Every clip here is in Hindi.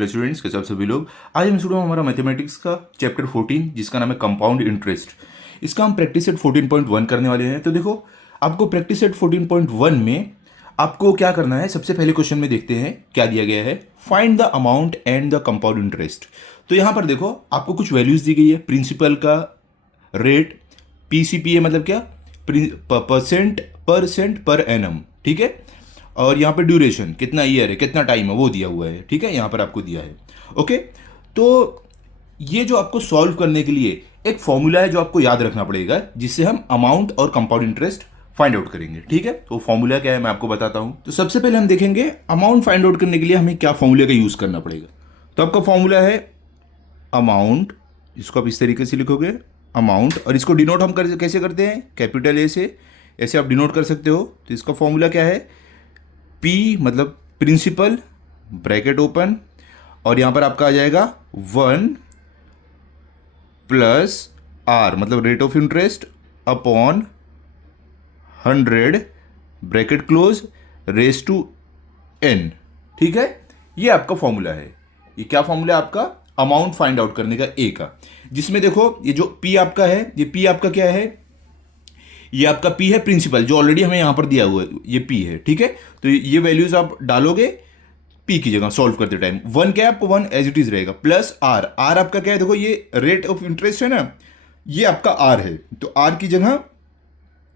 हेलो स्टूडेंट्स, कैसे आप सभी लोग। आज हम स्टूडेंट हमारा मैथमेटिक्स का चैप्टर 14 जिसका नाम है कंपाउंड इंटरेस्ट, इसका हम प्रैक्टिस सेट 14.1 करने वाले हैं। तो देखो, आपको प्रैक्टिस सेट 14.1 में आपको क्या करना है। सबसे पहले क्वेश्चन में देखते हैं क्या दिया गया है। Find the amount and the compound interest. तो यहाँ पर देखो, आपको कुछ वैल्यूज दी गई है। प्रिंसिपल का रेट, पीसीपीए मतलब क्या, परसेंट पर एनम, ठीक है। और यहाँ पर ड्यूरेशन कितना ईयर है, कितना टाइम है, वो दिया हुआ है, ठीक है। यहाँ पर आपको दिया है, ओके। तो ये जो आपको सॉल्व करने के लिए एक फॉर्मूला है जो आपको याद रखना पड़ेगा, जिससे हम अमाउंट और कंपाउंड इंटरेस्ट फाइंड आउट करेंगे, ठीक है। तो फॉर्मूला क्या है मैं आपको बताता हूं। तो सबसे पहले हम देखेंगे अमाउंट फाइंड आउट करने के लिए हमें क्या फॉर्मूले का यूज करना पड़ेगा। तो आपका फॉर्मूला है अमाउंट, इसको आप इस तरीके से लिखोगे अमाउंट, और इसको डिनोट हम कैसे करते हैं, कैपिटल ए से ऐसे आप डिनोट कर सकते हो। तो इसका फॉर्मूला क्या है, P मतलब प्रिंसिपल, ब्रैकेट ओपन, और यहां पर आपका आ जाएगा 1 प्लस R मतलब rate of interest upon 100 bracket close raise to N, ठीक है। ये आपका फॉर्मूला है। ये क्या फॉर्मूला है आपका, अमाउंट फाइंड आउट करने का ए का, जिसमें देखो ये जो P आपका है, ये P आपका क्या है, ये आपका P है प्रिंसिपल, जो ऑलरेडी हमें यहां पर दिया हुआ है, ये P है, ठीक है। तो ये वैल्यूज आप डालोगे P की जगह सॉल्व करते टाइम। 1 क्या है आपको, 1 एज इट इज रहेगा, प्लस R। R आपका क्या है, देखो ये रेट ऑफ इंटरेस्ट है ना, ये आपका R है, तो R की जगह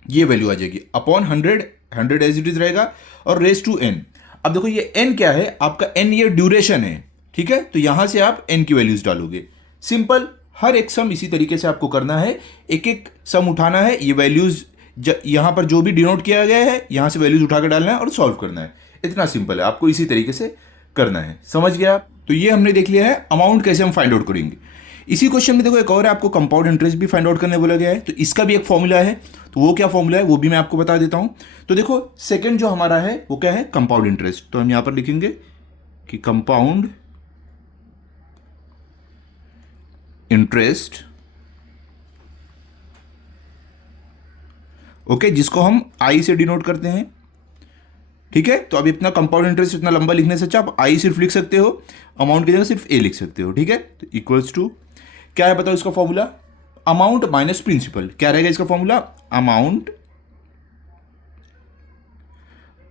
ये वैल्यू आ जाएगी अपॉन 100 एज इट इज रहेगा, और रेस टू N। अब देखो ये N क्या है आपका, N ये ड्यूरेशन है, ठीक है। तो यहां से आप N की वैल्यूज डालोगे। सिंपल, हर एक सम इसी तरीके से आपको करना है, एक एक सम उठाना है, ये वैल्यूज यहां पर जो भी डिनोट किया गया है यहां से वैल्यूज उठा कर डालना है और सॉल्व करना है। इतना सिंपल है, आपको इसी तरीके से करना है, समझ गया आप। तो ये हमने देख लिया है अमाउंट कैसे हम फाइंड आउट करेंगे। इसी क्वेश्चन में देखो एक और है, आपको कंपाउंड इंटरेस्ट भी फाइंड आउट करने बोला गया है, तो इसका भी एक फॉर्मूला है। तो वो क्या फॉर्मूला है वो भी मैं आपको बता देता हूं। तो देखो सेकंड जो हमारा है वो क्या है, कंपाउंड इंटरेस्ट। तो हम यहां पर लिखेंगे कि कंपाउंड इंटरेस्ट, ओके, जिसको हम आई से डिनोट करते हैं, ठीक है। तो अब इतना कंपाउंड इंटरेस्ट इतना लंबा लिखने से अच्छा आप आई सिर्फ लिख सकते हो, अमाउंट की जगह सिर्फ ए लिख सकते हो, ठीक है। तो इक्वल्स टू क्या है बताओ इसका फॉर्मूला, अमाउंट माइनस प्रिंसिपल। क्या रहेगा इसका फॉर्मूला, अमाउंट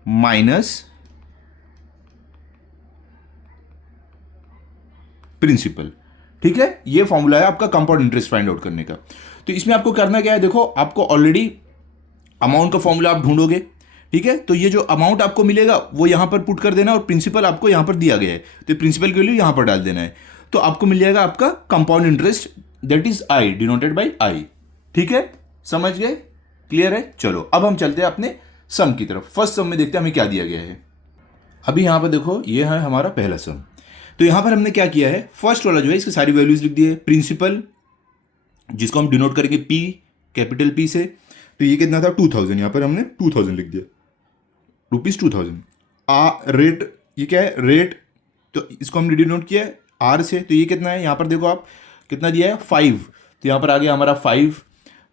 माइनस प्रिंसिपल, ठीक है। ये फॉर्मूला है आपका कंपाउंड इंटरेस्ट फाइंड आउट करने का। तो इसमें आपको करना क्या है, देखो आपको ऑलरेडी अमाउंट का फॉर्मूला आप ढूंढोगे, ठीक है। तो ये जो अमाउंट आपको मिलेगा वो यहां पर पुट कर देना, और प्रिंसिपल आपको यहां पर दिया गया है, तो प्रिंसिपल की वैल्यू यहां पर डाल देना है। तो आपको मिल जाएगा आपका compound interest, that is I, denoted by I, ठीक है। समझ गए, क्लियर है। चलो अब हम चलते हैं अपने सम की तरफ। फर्स्ट सम में देखते हैं हमें क्या दिया गया है। अभी यहां पर देखो ये है हमारा पहला सम। तो यहां पर हमने क्या किया है, फर्स्ट वाला जो है इसकी सारी वैल्यूज लिख दी है। प्रिंसिपल जिसको हम डिनोट करेंगे P, कैपिटल P से, तो ये कितना था 2000, यहां पर हमने 2000 लिख दिया, ₹2000। रेट, ये क्या है रेट, तो इसको हमने डिनोट किया है R से, तो ये कितना है, यहाँ पर देखो आप कितना दिया है 5, तो यहाँ पर आ गया हमारा 5।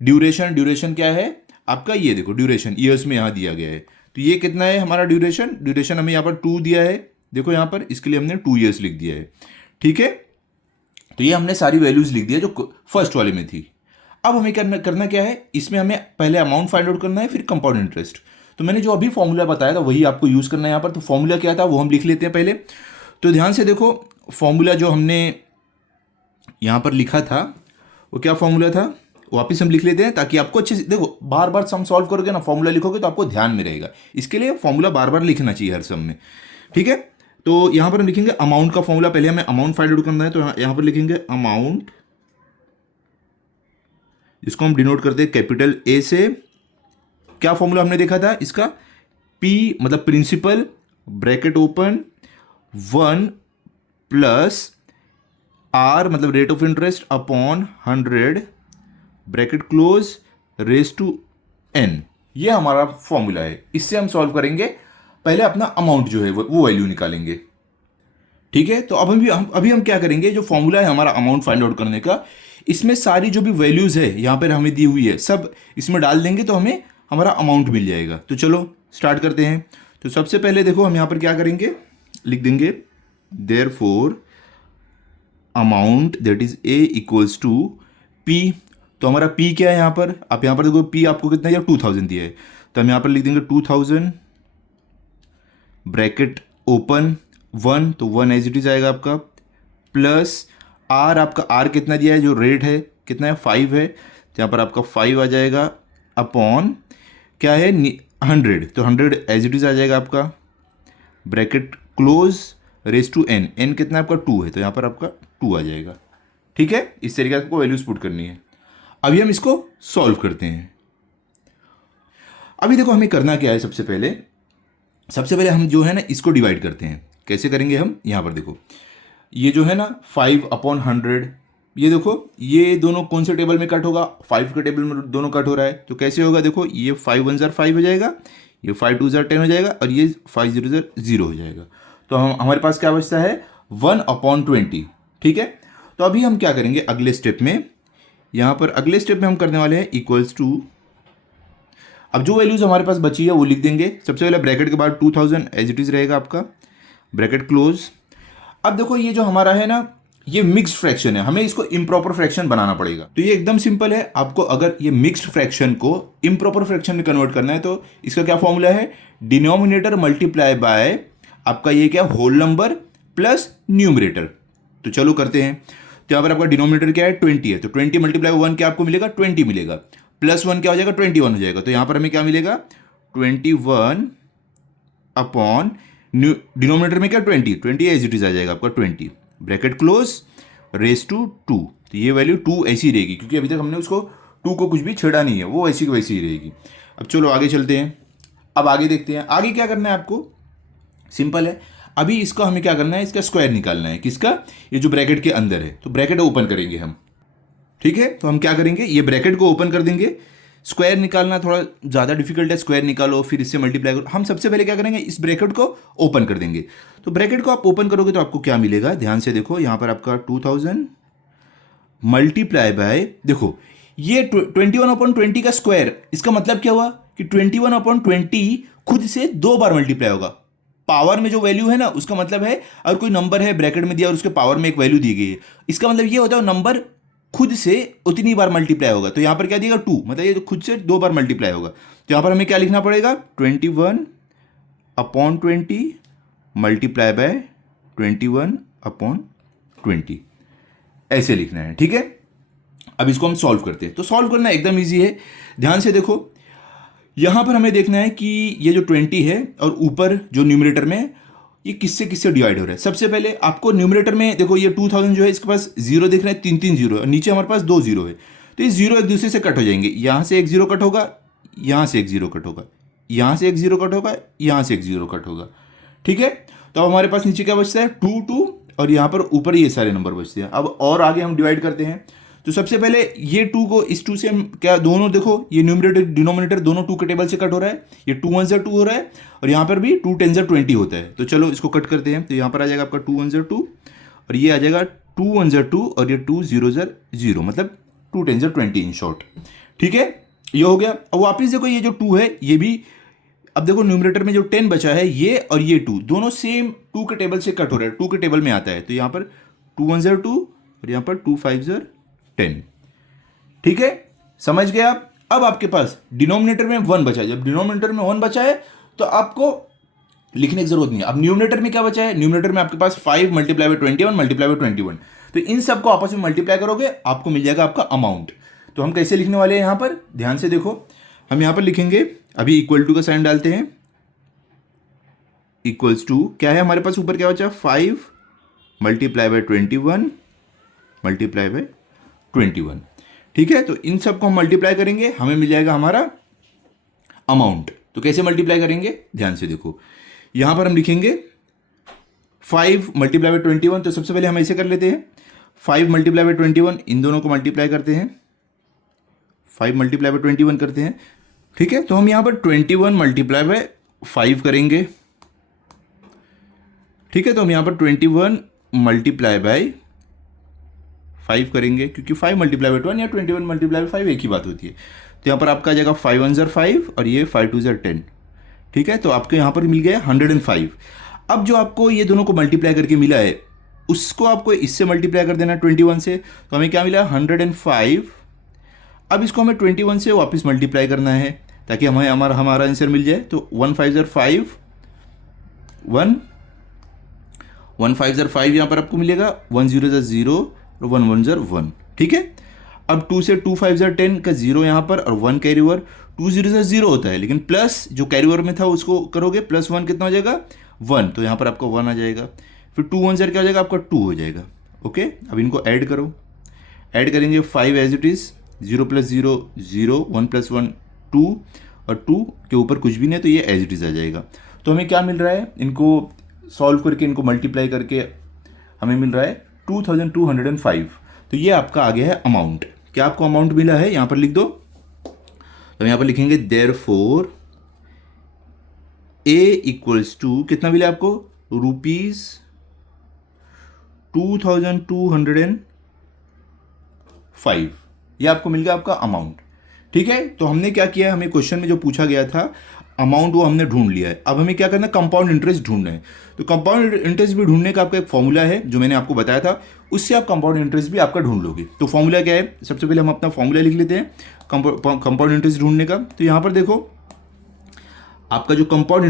ड्यूरेशन, ड्यूरेशन क्या है आपका, ये देखो ड्यूरेशन ईयर्स में यहाँ दिया गया है, तो ये कितना है हमारा ड्यूरेशन, ड्यूरेशन हमें यहाँ पर 2 दिया है, देखो यहाँ पर, इसके लिए हमने 2 ईयर्स लिख दिया है, ठीक है। तो ये हमने सारी वैल्यूज लिख दी है जो फर्स्ट वाले में थी। अब हमें करना क्या है, इसमें हमें पहले अमाउंट फाइंड आउट करना है, फिर कंपाउंड इंटरेस्ट। तो मैंने जो अभी फॉर्मूला बताया था वही आपको यूज करना है यहाँ पर। तो फॉर्मूला क्या था वो हम लिख लेते हैं पहले। तो ध्यान से देखो, फॉर्मूला जो हमने यहाँ पर लिखा था वो क्या फॉर्मूला था, वापस हम लिख लेते हैं ताकि आपको अच्छे से, देखो बार बार सम सॉल्व करोगे ना, फॉर्मूला लिखोगे तो आपको ध्यान में रहेगा, इसके लिए फॉर्मूला बार बार लिखना चाहिए हर सम में, ठीक है। तो यहाँ पर हम लिखेंगे अमाउंट का फॉर्मूला, पहले हमें अमाउंट फाइंड आउट करना है, तो यहाँ पर लिखेंगे अमाउंट, इसको हम डिनोट करते हैं कैपिटल ए से। क्या फॉर्मूला हमने देखा था इसका, P मतलब principal, bracket open, 1 plus R मतलब rate of interest upon 100 bracket close raise to N। ये हमारा फॉर्मूला है, इससे हम सॉल्व करेंगे। पहले अपना अमाउंट जो है वो वैल्यू निकालेंगे, ठीक है। तो अभी हम क्या करेंगे, जो फॉर्मूला है हमारा अमाउंट फाइंड आउट करने का, इसमें सारी जो भी वैल्यूज है यहाँ पर हमें दी हुई है सब इसमें डाल देंगे, तो हमें हमारा अमाउंट मिल जाएगा। तो चलो स्टार्ट करते हैं। तो सबसे पहले देखो हम यहाँ पर क्या करेंगे, लिख देंगे therefore amount that is A equals to P. तो हमारा पी क्या है यहाँ पर, आप यहाँ पर देखो पी आपको कितना दिया, 2000 दिया है, तो हम यहाँ पर लिख देंगे 2000 ब्रैकेट ओपन 1, तो 1 एज इट इज आएगा आपका, प्लस आर, आपका आर कितना दिया है, जो रेट है कितना है 5 है, तो यहाँ पर आपका 5 आ जाएगा अपॉन क्या है 100, तो 100 एज इट इज आ जाएगा आपका, bracket close raise to N, N कितना आपका 2 है, तो यहाँ पर आपका 2 आ जाएगा। ठीक है, इस तरीके से आपको वैल्यूज पुट करनी है। अभी हम इसको सॉल्व करते हैं। अभी देखो हमें करना क्या है, सबसे पहले हम जो है ना इसको डिवाइड करते हैं। कैसे करेंगे हम, यहाँ पर देखो ये जो है ना 5/100, ये देखो ये दोनों कौन से टेबल में कट होगा, 5 के टेबल में दोनों कट हो रहा है, तो कैसे होगा, देखो ये 5 1 ज़र 5 हो जाएगा, ये 5 2 ज़र 10 हो जाएगा, और ये 5 0 ज़र 0 हो जाएगा। तो हमारे पास क्या बचता है 1/20। ठीक है, तो अभी हम क्या करेंगे अगले स्टेप में, यहाँ पर अगले स्टेप में हम करने वाले हैं इक्वल्स टू, अब जो वैल्यूज हमारे पास बची है वो लिख देंगे। सबसे पहले ब्रैकेट के बाद 2000 एज इट इज रहेगा आपका, ब्रैकेट क्लोज। अब देखो ये जो हमारा है ना ये मिक्स्ड फ्रैक्शन है, हमें इसको इम्प्रॉपर फ्रैक्शन बनाना पड़ेगा। तो ये एकदम सिंपल है, आपको अगर ये मिक्स्ड फ्रैक्शन को इम्प्रॉपर फ्रैक्शन में कन्वर्ट करना है तो इसका क्या फॉर्मूला है, डिनोमिनेटर मल्टीप्लाई बाय आपका ये क्या होल नंबर प्लस न्यूमरेटर। तो चलो करते हैं। तो यहाँ पर आपका डिनोमिनेटर क्या है 20 है, तो 20 मल्टीप्लाई 1 क्या आपको मिलेगा 20 मिलेगा, प्लस 1 क्या हो जाएगा 21 हो जाएगा। तो यहाँ पर हमें क्या मिलेगा 21 अपॉन डिनोमिनेटर में क्या 20 एज इट इज आ जाएगा आपका 20, ब्रैकेट क्लोज रेस टू 2। तो ये वैल्यू 2 ऐसी रहेगी, क्योंकि अभी तक हमने उसको 2 को कुछ भी छेड़ा नहीं है, वो ऐसी की वैसी ही रहेगी। अब चलो आगे चलते हैं। अब आगे देखते हैं आगे क्या करना है आपको, सिंपल है। अभी इसका हमें क्या करना है, इसका स्क्वायर निकालना है, किसका, ये जो ब्रैकेट के अंदर है। तो ब्रैकेट ओपन करेंगे हम। ठीक है, तो हम क्या करेंगे, ये ब्रैकेट को ओपन कर देंगे। स्क्वायर निकालना थोड़ा ज़्यादा डिफिकल्ट है, स्क्वायर निकालो फिर इससे मल्टीप्लाई करो। हम सबसे पहले क्या करेंगे, इस ब्रैकेट को ओपन कर देंगे। तो ब्रैकेट को आप ओपन करोगे तो आपको क्या मिलेगा, ध्यान से देखो, यहाँ पर आपका 2000 मल्टीप्लाई बाय, देखो ये 21/20 का स्क्वायर, इसका मतलब क्या हुआ कि 21/20 खुद से 2 बार मल्टीप्लाई होगा। पावर में जो वैल्यू है ना उसका मतलब है, अगर कोई नंबर है ब्रैकेट में दिया और उसके पावर में एक वैल्यू दी गई है, इसका मतलब ये होता है नंबर खुद से उतनी बार मल्टीप्लाई होगा। तो यहाँ पर क्या दिएगा 2, मतलब ये तो खुद से 2 बार मल्टीप्लाई होगा। तो यहाँ पर हमें क्या लिखना पड़ेगा 21/20 मल्टीप्लाई बाय 21/20, ऐसे लिखना है। ठीक है, अब इसको हम सॉल्व करते हैं। तो सॉल्व करना एकदम ईजी है, ध्यान से देखो। यहाँ पर हमें देखना है कि ये जो 20 है और ऊपर जो न्यूमरेटर में ये किससे किससे डिवाइड हो रहा है। सबसे पहले आपको न्यूमरेटर में देखो ये 2000 जो है इसके पास जीरो दिख रहे हैं, 3 जीरो है, और नीचे हमारे पास 2 जीरो है। तो ये जीरो एक दूसरे से कट हो जाएंगे, यहाँ से एक जीरो कट होगा, यहाँ से एक जीरो कट होगा, यहाँ से एक जीरो कट होगा, यहाँ से एक जीरो कट होगा। ठीक है, तो अब हमारे पास नीचे क्या बचता है 2 2, और यहाँ पर ऊपर ये सारे नंबर बचते हैं। अब और आगे हम डिवाइड करते हैं। तो सबसे पहले ये 2 को इस 2 से हम क्या, दोनों देखो ये न्यूमरेटर डिनोमिनेटर दोनों 2 के टेबल से कट हो रहा है, ये 2 1 2 हो रहा है, और यहाँ पर भी 2 10 20 होता है। तो चलो इसको कट करते हैं। तो यहाँ पर आ जाएगा आपका 2 1 2, और ये आ जाएगा 2 1 2, और ये 2 0 0, मतलब 2 10 20 इन शॉर्ट। ठीक है, ये हो गया। अब वापिस देखो ये जो 2 है ये भी, अब देखो न्यूमरेटर में जो 10 बचा है ये और ये 2 दोनों सेम 2 के टेबल से कट हो रहा है, 2 के टेबल में आता है। तो यहाँ पर 2 1 2, और यहाँ पर 2 5 10। ठीक है, समझ गए आप। अब आपके पास डिनोमिनेटर में 1 बचा है, जब डिनोमिनेटर में 1 बचा है तो आपको लिखने की जरूरत नहीं है। अब न्यूमरेटर में क्या बचा है, न्यूमरेटर में आपके पास 5 मल्टीप्लाई बाय 21 मल्टीप्लाई बाय 21, तो इन सबको आपस में मल्टीप्लाई करोगे आपको मिल जाएगा आपका अमाउंट। तो हम कैसे लिखने वाले हैं, यहाँ पर ध्यान से देखो, हम यहाँ पर लिखेंगे, अभी इक्वल टू का साइन डालते हैं, इक्वल्स टू क्या है हमारे पास ऊपर क्या बचा 5 मल्टीप्लाई बाय 21 मल्टीप्लाई बाय 21। ठीक है, तो इन सबको हम मल्टीप्लाई करेंगे, हमें मिल जाएगा हमारा अमाउंट। तो कैसे मल्टीप्लाई करेंगे, ध्यान से देखो, यहां पर हम लिखेंगे 5 मल्टीप्लाई बाय 21। तो सबसे पहले हम ऐसे कर लेते हैं, 5 मल्टीप्लाई बाय 21, इन दोनों को मल्टीप्लाई करते हैं, 5 मल्टीप्लाई बाय 21 करते हैं। ठीक है, तो हम यहां पर 21 मल्टीप्लाई बाय 5 करेंगे। ठीक है, तो हम यहां पर 21 मल्टीप्लाई बाय 5 करेंगे, क्योंकि 5 मल्टीप्लाई बाय 1 या 21 मल्टीप्लाई बाय 5 एक ही बात होती है। तो यहाँ पर आपका आ जाएगा 5 1 5, और ये 5 2 10। ठीक है, तो आपको यहाँ पर मिल गया 105। अब जो आपको ये दोनों को मल्टीप्लाई करके मिला है उसको आपको इससे मल्टीप्लाई कर देना 21 से, तो हमें क्या मिला 105। अब इसको हमें 21 से वापस मल्टीप्लाई करना है ताकि हमें हमारा आंसर मिल जाए। तो 1 5 ज़र 5, 1 5 ज़र 5 यहाँ पर आपको मिलेगा, 1 0 ज़र 0 और 1 1 ज़र 1। ठीक है, अब 2 से 2 5 ज़र 10 का 0 यहाँ पर और 1 कैरी ओवर, 2 0 ज़र 0 होता है, लेकिन प्लस जो कैरी ओवर में था उसको करोगे प्लस 1 कितना हो जाएगा 1, तो यहाँ पर आपका 1 आ जाएगा। फिर 2 1 ज़र क्या हो जाएगा आपका 2 हो जाएगा। ओके, अब इनको ऐड करो, ऐड करेंगे 5 एज इट इज़, 0 + 0 0, 1 + 1 2 और 2 के ऊपर कुछ भी नहीं, तो ये एज इट इज़ आ जाएगा। तो हमें क्या मिल रहा है, इनको सॉल्व करके इनको मल्टीप्लाई करके हमें मिल रहा है 2205। तो ये आपका आ गया है अमाउंट। क्या आपको अमाउंट मिला है यहाँ पर लिख दो, तो यहाँ पर लिखेंगे देयरफॉर ए इक्वल्स टू कितना मिला आपको ₹2205। ये आपको मिल गया आपका अमाउंट। ठीक है, तो हमने क्या किया, हमें क्वेश्चन में जो पूछा गया था अमाउंट वो हमने ढूंढ लिया है। अब हमें क्या करना है, कंपाउंड इंटरेस्ट ढूंढना है। तो कंपाउंड इंटरेस्ट भी ढूंढने का आपका एक फॉर्मूला है जो मैंने आपको बताया था, उससे आप कंपाउंड इंटरेस्ट भी आपका ढूंढ लोगे। तो फॉर्मूला क्या है, सबसे पहले हम अपना फॉर्मूला लिख लेते हैं कंपाउंड इंटरेस्ट ढूंढने का। तो यहाँ पर देखो आपका जो कंपाउंड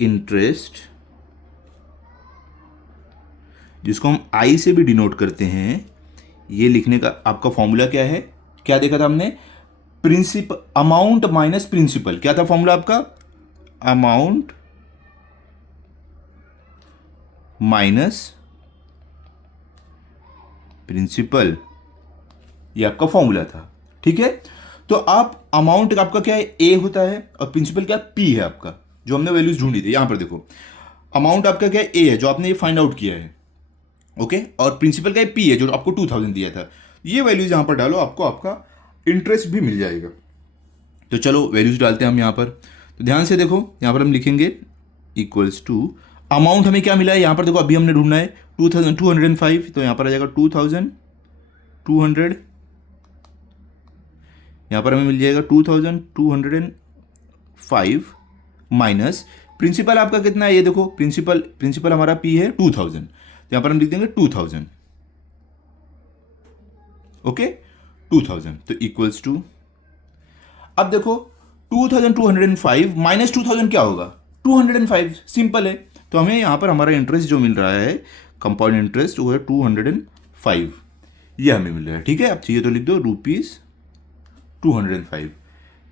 इंटरेस्ट जिसको हम आई से भी डिनोट करते हैं, ये लिखने का आपका फॉर्मूला क्या है, क्या देखा था हमने, अमाउंट माइनस प्रिंसिपल। क्या था फॉर्मूला आपका, अमाउंट माइनस प्रिंसिपल, ये आपका फॉर्मूला था। ठीक है, तो आप अमाउंट आपका क्या है ए होता है और प्रिंसिपल क्या पी है आपका, जो हमने वैल्यूज ढूंढी थी। यहां पर देखो अमाउंट आपका क्या है ए है जो आपने ये फाइंड आउट किया है, ओके, और प्रिंसिपल का पी है जो आपको 2000 दिया था। ये वैल्यूज यहां पर डालो, आपको आपका इंटरेस्ट भी मिल जाएगा। तो चलो वैल्यूज डालते हैं हम यहां पर। तो ध्यान से देखो, यहां पर हम लिखेंगे इक्वल्स टू अमाउंट हमें क्या मिला है, यहां पर देखो अभी हमने ढूंढना है 2205, तो यहां पर आ जाएगा 2200, यहां पर हमें मिल जाएगा 2205 माइनस प्रिंसिपल आपका कितना है, ये देखो प्रिंसिपल हमारा पी है 2000, तो यहां पर हम लिख देंगे 2000। ओके, 2000, तो इक्वल्स टू, अब देखो 2205 माइनस 2000 क्या होगा 205, सिंपल है। तो हमें यहां पर हमारा इंटरेस्ट जो मिल रहा है कंपाउंड इंटरेस्ट वो है 205, ये हमें मिल रहा है। ठीक है, अब चाहिए तो लिख दो ₹205।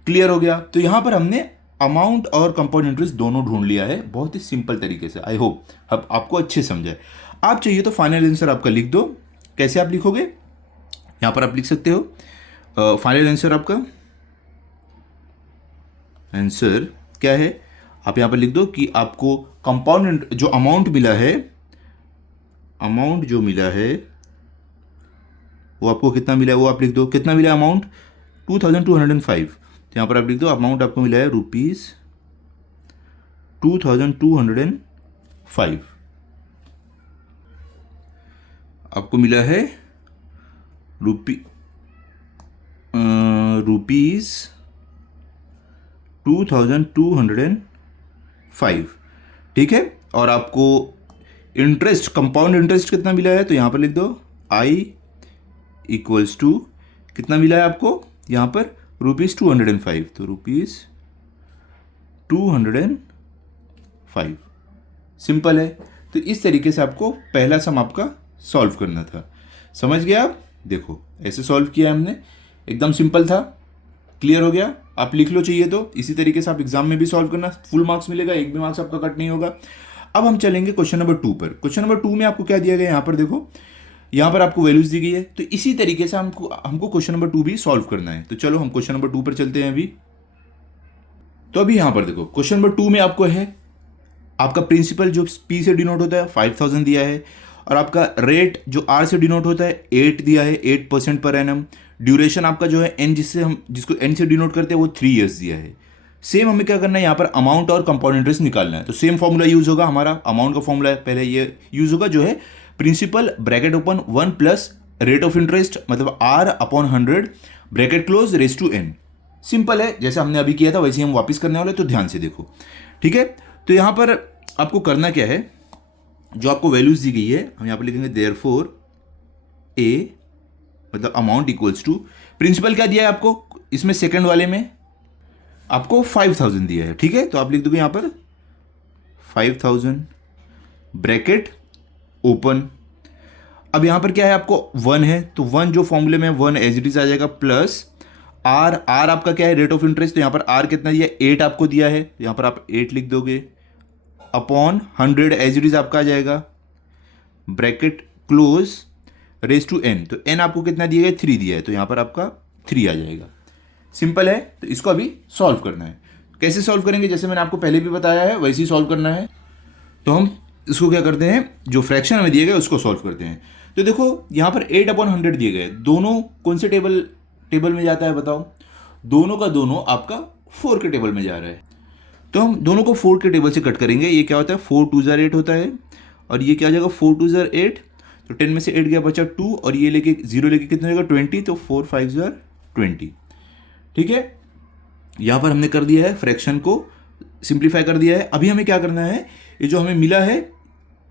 क्लियर हो गया। तो यहां पर हमने अमाउंट और कंपाउंड इंटरेस्ट दोनों ढूंढ लिया है बहुत ही सिंपल तरीके से। आई होप अब आपको अच्छे समझे। आप चाहिए तो फाइनल आंसर आपका लिख दो। कैसे आप लिखोगे, यहां पर आप लिख सकते हो फाइनल आंसर आपका आंसर क्या है, आप यहां पर लिख दो कि आपको कंपाउंड जो अमाउंट मिला है, अमाउंट जो मिला है वो आपको कितना मिला है, वो आप लिख दो। कितना मिला अमाउंट 2205, तो यहां पर आप लिख दो अमाउंट आपको मिला है ₹2205, आपको मिला है ₹2205। ठीक है, और आपको इंटरेस्ट कंपाउंड इंटरेस्ट कितना मिला है, तो यहां पर लिख दो आई इक्वल्स टू कितना मिला है आपको यहां पर ₹205, तो ₹205 सिंपल है। तो इस तरीके से आपको पहला सम आपका सॉल्व करना था। समझ गया आप, देखो ऐसे सॉल्व किया हमने, एकदम सिंपल था। क्लियर हो गया, आप लिख लो चाहिए तो इसी तरीके से आप एग्जाम में भी सॉल्व करना, फुल मार्क्स मिलेगा, एक भी मार्क्स आपका कट नहीं होगा। अब हम चलेंगे क्वेश्चन नंबर 2 पर। क्वेश्चन नंबर 2 में आपको क्या दिया गया, यहाँ पर देखो, यहाँ पर आपको वैल्यूज दी गई है। तो इसी तरीके से हमको क्वेश्चन नंबर 2 भी सॉल्व करना है। तो चलो हम क्वेश्चन नंबर 2 पर चलते हैं अभी। तो अभी यहाँ पर देखो क्वेश्चन नंबर 2 में आपको है आपका प्रिंसिपल जो पी से डिनोट होता है 5000 दिया है, और आपका रेट जो आर से डिनोट होता है 8 दिया है, 8% पर एनम। ड्यूरेशन आपका जो है एन जिसको एन से डिनोट करते हैं वो 3 years दिया है। सेम हमें क्या करना है, यहाँ पर अमाउंट और कंपाउंड इंटरेस्ट निकालना है। तो सेम फॉर्मूला यूज होगा हमारा, अमाउंट का फॉर्मूला पहले ये यूज होगा जो है principal bracket open 1 plus rate of interest मतलब R/100 bracket close raise to n। Simple है, जैसे हमने अभी किया था वैसे हम वापस करने वाले, तो ध्यान से देखो। ठीक है, तो यहाँ पर आपको करना क्या है, जो आपको वैल्यूज दी गई है हम यहाँ पर लिखेंगे देयरफॉर ए मतलब अमाउंट इक्वल्स टू, प्रिंसिपल क्या दिया है आपको इसमें, सेकंड वाले में आपको 5000 दिया है, ठीक है। तो आप लिख दोगे यहाँ पर 5000 ब्रैकेट ओपन। अब यहाँ पर क्या है, आपको 1 है तो 1 जो फॉर्मूले में 1 एज इट इज आ जाएगा, प्लस आर, आर आपका क्या है रेट ऑफ इंटरेस्ट, तो यहाँ पर आर कितना दिया है 8 आपको दिया है, तो यहाँ पर आप 8 लिख दोगे, अपॉन 100 एज इट इज आपका आ जाएगा, bracket close, raise to N, तो एन आपको कितना दिया है 3 दिया है, तो यहाँ पर आपका 3 आ जाएगा। सिंपल है। तो इसको अभी सॉल्व करना है। कैसे सॉल्व करेंगे, जैसे मैंने आपको पहले भी बताया है वैसे ही सॉल्व करना है। तो हम इसको क्या करते हैं, जो फ्रैक्शन हमें दिए गए उसको सॉल्व करते हैं। तो देखो यहाँ पर 8/100 दिए गए, दोनों कौन से टेबल में जाता है बताओ, दोनों का दोनों आपका 4 के टेबल में जा रहा है। तो हम दोनों को 4 के टेबल से कट करेंगे। ये क्या होता है 4 2 जार 8 होता है, और ये क्या हो जाएगा 4 2 जार 8, तो 10 में से 8 गया बचा 2, और ये लेके 0 लेके कितना हो जाएगा 20, तो 4 5 जार 20, ठीक है। यहाँ पर हमने कर दिया है फ्रैक्शन को सिंप्लीफाई कर दिया है। अभी हमें क्या करना है, ये जो हमें मिला है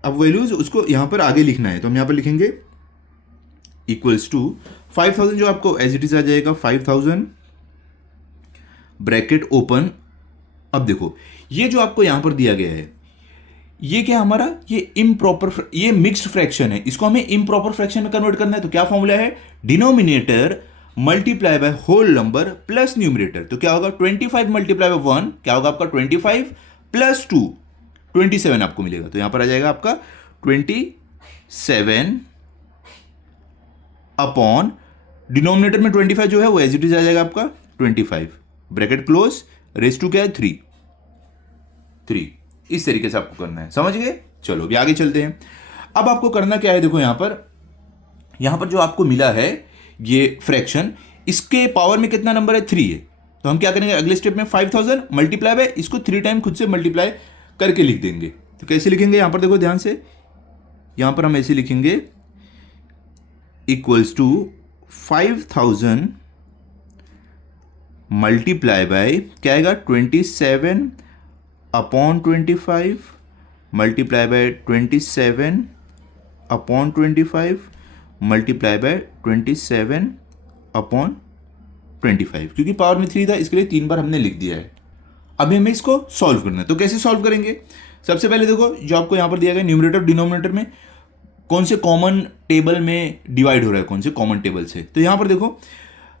अब वैल्यूज उसको यहाँ पर आगे लिखना है। तो हम यहाँ पर लिखेंगे इक्वल्स टू 5000 जो आपको एज इट इज आ जाएगा 5000 ब्रैकेट ओपन। अब देखो ये जो आपको यहाँ पर दिया गया है ये क्या हमारा, ये इम्प्रॉपर, ये मिक्स्ड फ्रैक्शन है, इसको हमें इम्प्रॉपर फ्रैक्शन में कन्वर्ट करना है। तो क्या फॉर्मूला है, denominator multiply by whole number plus numerator. तो क्या होगा 25 मल्टीप्लाई बाय 1 क्या होगा आपका 25 प्लस 2 27 आपको मिलेगा। तो यहां पर आ जाएगा आपका 27 अपॉन डिनोमिनेटर में 25 जो है वो एज इट इज आ जाएगा आपका 25, ब्रैकेट क्लोज, रेस टू क्या है 3। इस तरीके से आपको करना है, समझ गए। चलो अभी आगे चलते हैं। अब आपको करना क्या है, देखो यहां पर जो आपको मिला है ये फ्रैक्शन, इसके पावर में कितना नंबर है 3 है। तो हम क्या करेंगे अगले स्टेप में 5000 मल्टीप्लाई बाय इसको 3 टाइम खुद से मल्टीप्लाई करके लिख देंगे। तो कैसे लिखेंगे, यहां पर देखो ध्यान से, यहां पर हम ऐसे लिखेंगे इक्वल्स टू 5000 मल्टीप्लाई बाय क्या आएगा 27 upon 25 multiply by 27 upon 25 multiply by 27 upon 25, क्योंकि पावर में 3 था इसके लिए 3 बार हमने लिख दिया है। अभी हमें इसको सॉल्व करना है। तो कैसे सॉल्व करेंगे, सबसे पहले देखो जो आपको यहाँ पर दिया गया न्यूमरेटर डिनोमिनेटर में कौन से कॉमन टेबल में डिवाइड हो रहा है, कौन से कॉमन टेबल से। तो यहाँ पर देखो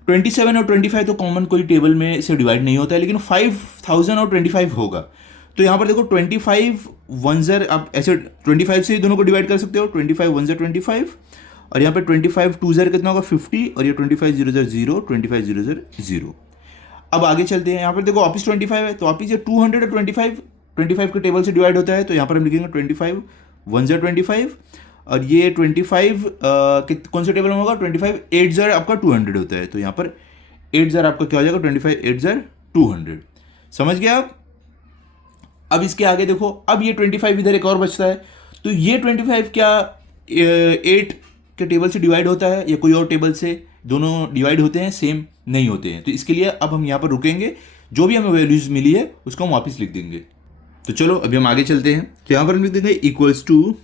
27 और 25 तो कॉमन कोई टेबल में से डिवाइड नहीं होता है, लेकिन 5000 और 25 होगा। तो यहाँ पर देखो 25 1 ज़र, आप ऐसे 25 से ही दोनों को डिवाइड कर सकते हो, 25 1 ज़र 25, और यहाँ पर 25 2 ज़र कितना होगा 50, और ये 25 0 ज़र 0, 25 0 ज़र 0। अब आगे चलते हैं, यहाँ पर देखो वापिस 25 है, तो वापिस ये 200 और 25 के टेबल से डिवाइड होता है। तो यहाँ पर हम लिखेंगे 25 1 ज़र 25, और ये 25 कौन से टेबल में होगा 25 8 ज़र आपका 200 होता है। तो यहाँ पर 8 ज़र आपका क्या हो जाएगा 25 8 ज़र 200, समझ गया आप। अब इसके आगे देखो, अब ये 25 इधर एक और बचता है, तो ये 25 क्या 8 के टेबल से डिवाइड होता है या कोई और टेबल से, दोनों डिवाइड होते हैं सेम नहीं होते हैं। तो इसके लिए अब हम यहाँ पर रुकेंगे, जो भी हमें वैल्यूज मिली है उसको हम वापस लिख देंगे। तो चलो अभी हम आगे चलते हैं। तो यहाँ पर हम लिख देंगे इक्वल्स टू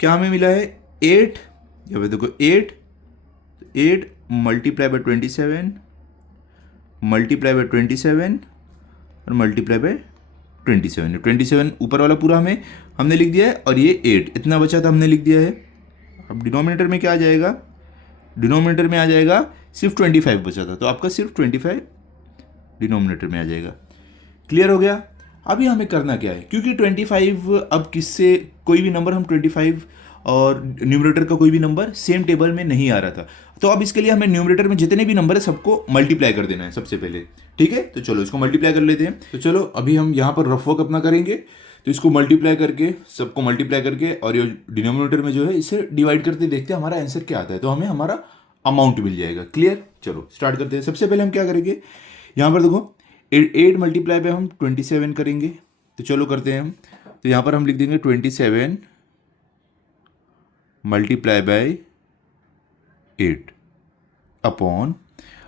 क्या हमें मिला है 8, यहाँ पर देखो 8 मल्टीप्लाई बाय 27 मल्टीप्लाई बाय 27 और मल्टीप्लाई बाय 27 ऊपर वाला पूरा हमने लिख दिया है, और ये 8 इतना बचा था हमने लिख दिया है। अब डिनोमिनेटर में क्या आ जाएगा, डिनोमिनेटर में आ जाएगा सिर्फ 25 बचा था, तो आपका सिर्फ 25 डिनोमिनेटर में आ जाएगा। क्लियर हो गया। अभी हमें करना क्या है, क्योंकि 25 अब किससे कोई भी नंबर हम 25 और न्यूमरेटर का कोई भी नंबर सेम टेबल में नहीं आ रहा था, तो अब इसके लिए हमें न्यूमरेटर में जितने भी नंबर है सबको मल्टीप्लाई कर देना है सबसे पहले, ठीक है। तो चलो इसको मल्टीप्लाई कर लेते हैं। तो चलो अभी हम यहाँ पर रफ वर्क अपना करेंगे। तो इसको मल्टीप्लाई करके, सबको मल्टीप्लाई करके, और ये डिनोमिनेटर में जो है इसे डिवाइड करते देखते हैं हमारा आंसर क्या आता है, तो हमें हमारा अमाउंट मिल जाएगा। क्लियर, चलो स्टार्ट करते हैं। सबसे पहले हम क्या करेंगे, यहाँ पर देखो 8 मल्टीप्लाई पे हम 27 करेंगे। तो चलो करते हैं हम। तो यहाँ पर हम लिख देंगे 27 मल्टीप्लाई बाय 8 अपॉन,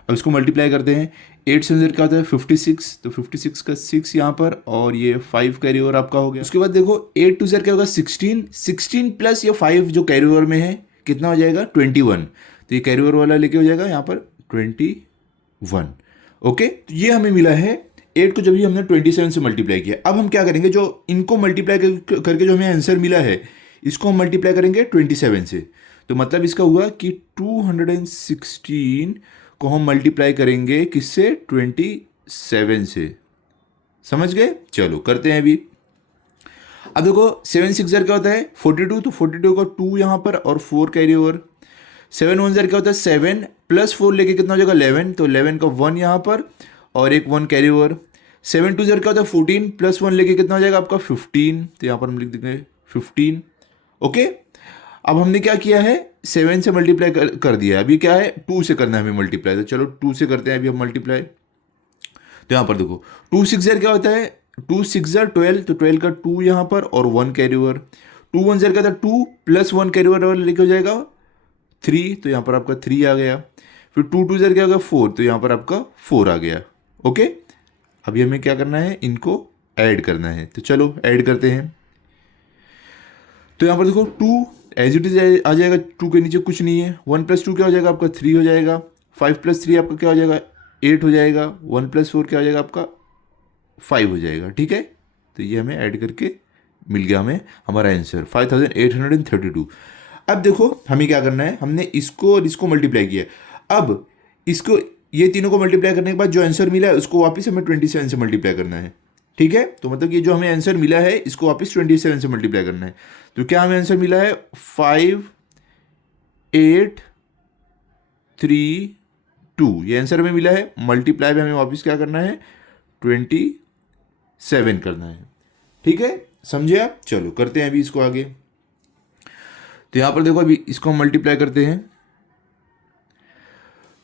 अब इसको मल्टीप्लाई करते हैं, 8 से क्या होता है 56, तो 56 का 6 यहाँ पर, और ये 5 कैरी ओवर आपका हो गया। उसके बाद देखो 8 2 क्या होगा 16, 16 प्लस ये 5 जो कैरी ओवर में है कितना हो जाएगा 21, तो ये कैरी ओवर वाला लेके हो जाएगा यहाँ पर 21। ओके, तो ये हमें मिला है 8 को जब भी हमने 27 से मल्टीप्लाई किया। अब हम क्या करेंगे, जो इनको मल्टीप्लाई करके जो हमें आंसर मिला है इसको हम मल्टीप्लाई करेंगे 27 से, तो मतलब इसका हुआ कि 216 को हम मल्टीप्लाई करेंगे किससे 27 से। समझ गए? चलो करते हैं अभी। अब देखो 7 6 क्या होता है 42, तो 42 का 2 यहाँ पर और 4 कैरी ओवर। 7 1 क्या होता है 7 प्लस 4 लेके कितना हो जाएगा 11, तो 11 का 1 यहाँ पर और एक 1 कैरी ओवर। 7 2 क्या होता है 14 प्लस 1 लेके कितना हो जाएगा आपका 15, तो यहाँ पर हम लिख देंगे 15। ओके, अब हमने क्या किया है 7 से मल्टीप्लाई कर दिया है, अभी क्या है 2 से करना है हमें मल्टीप्लाई, तो चलो 2 से करते हैं अभी हम मल्टीप्लाई। तो यहाँ पर देखो 2 6 क्या होता है 2 6 12, तो 12 का 2 यहाँ पर और 1 कैरी ओवर। 2 1 क्या था 2 प्लस 1 कैरी ओवर लेके हो जाएगा 3, तो यहाँ पर आपका 3 आ गया। फिर 2 2 क्या होगा 4, तो यहाँ पर आपका 4 आ गया। ओके, अभी हमें क्या करना है इनको ऐड करना है, तो चलो ऐड करते हैं। तो यहाँ पर देखो 2 एज इट इज आ जाएगा, 2 के नीचे कुछ नहीं है। 1 + 2 क्या हो जाएगा आपका 3 हो जाएगा। 5 + 3 आपका क्या हो जाएगा 8 हो जाएगा। 1 + 4 क्या हो जाएगा आपका 5 हो जाएगा। ठीक है, तो ये हमें ऐड करके मिल गया हमें हमारा आंसर 5832। अब देखो हमें क्या करना है, हमने इसको और इसको मल्टीप्लाई किया, अब इसको ये तीनों को मल्टीप्लाई करने के बाद जो आंसर मिला है उसको वापस हमें 27 से मल्टीप्लाई करना है। ठीक है, तो मतलब ये जो हमें आंसर मिला है इसको वापस 27 से मल्टीप्लाई करना है। तो क्या हमें आंसर मिला है 5 8 3 2, ये आंसर हमें मिला है। मल्टीप्लाई में हमें वापस क्या करना है 27 करना है। ठीक है, समझे आप? चलो करते हैं अभी इसको आगे। तो यहाँ पर देखो अभी इसको हम मल्टीप्लाई करते हैं,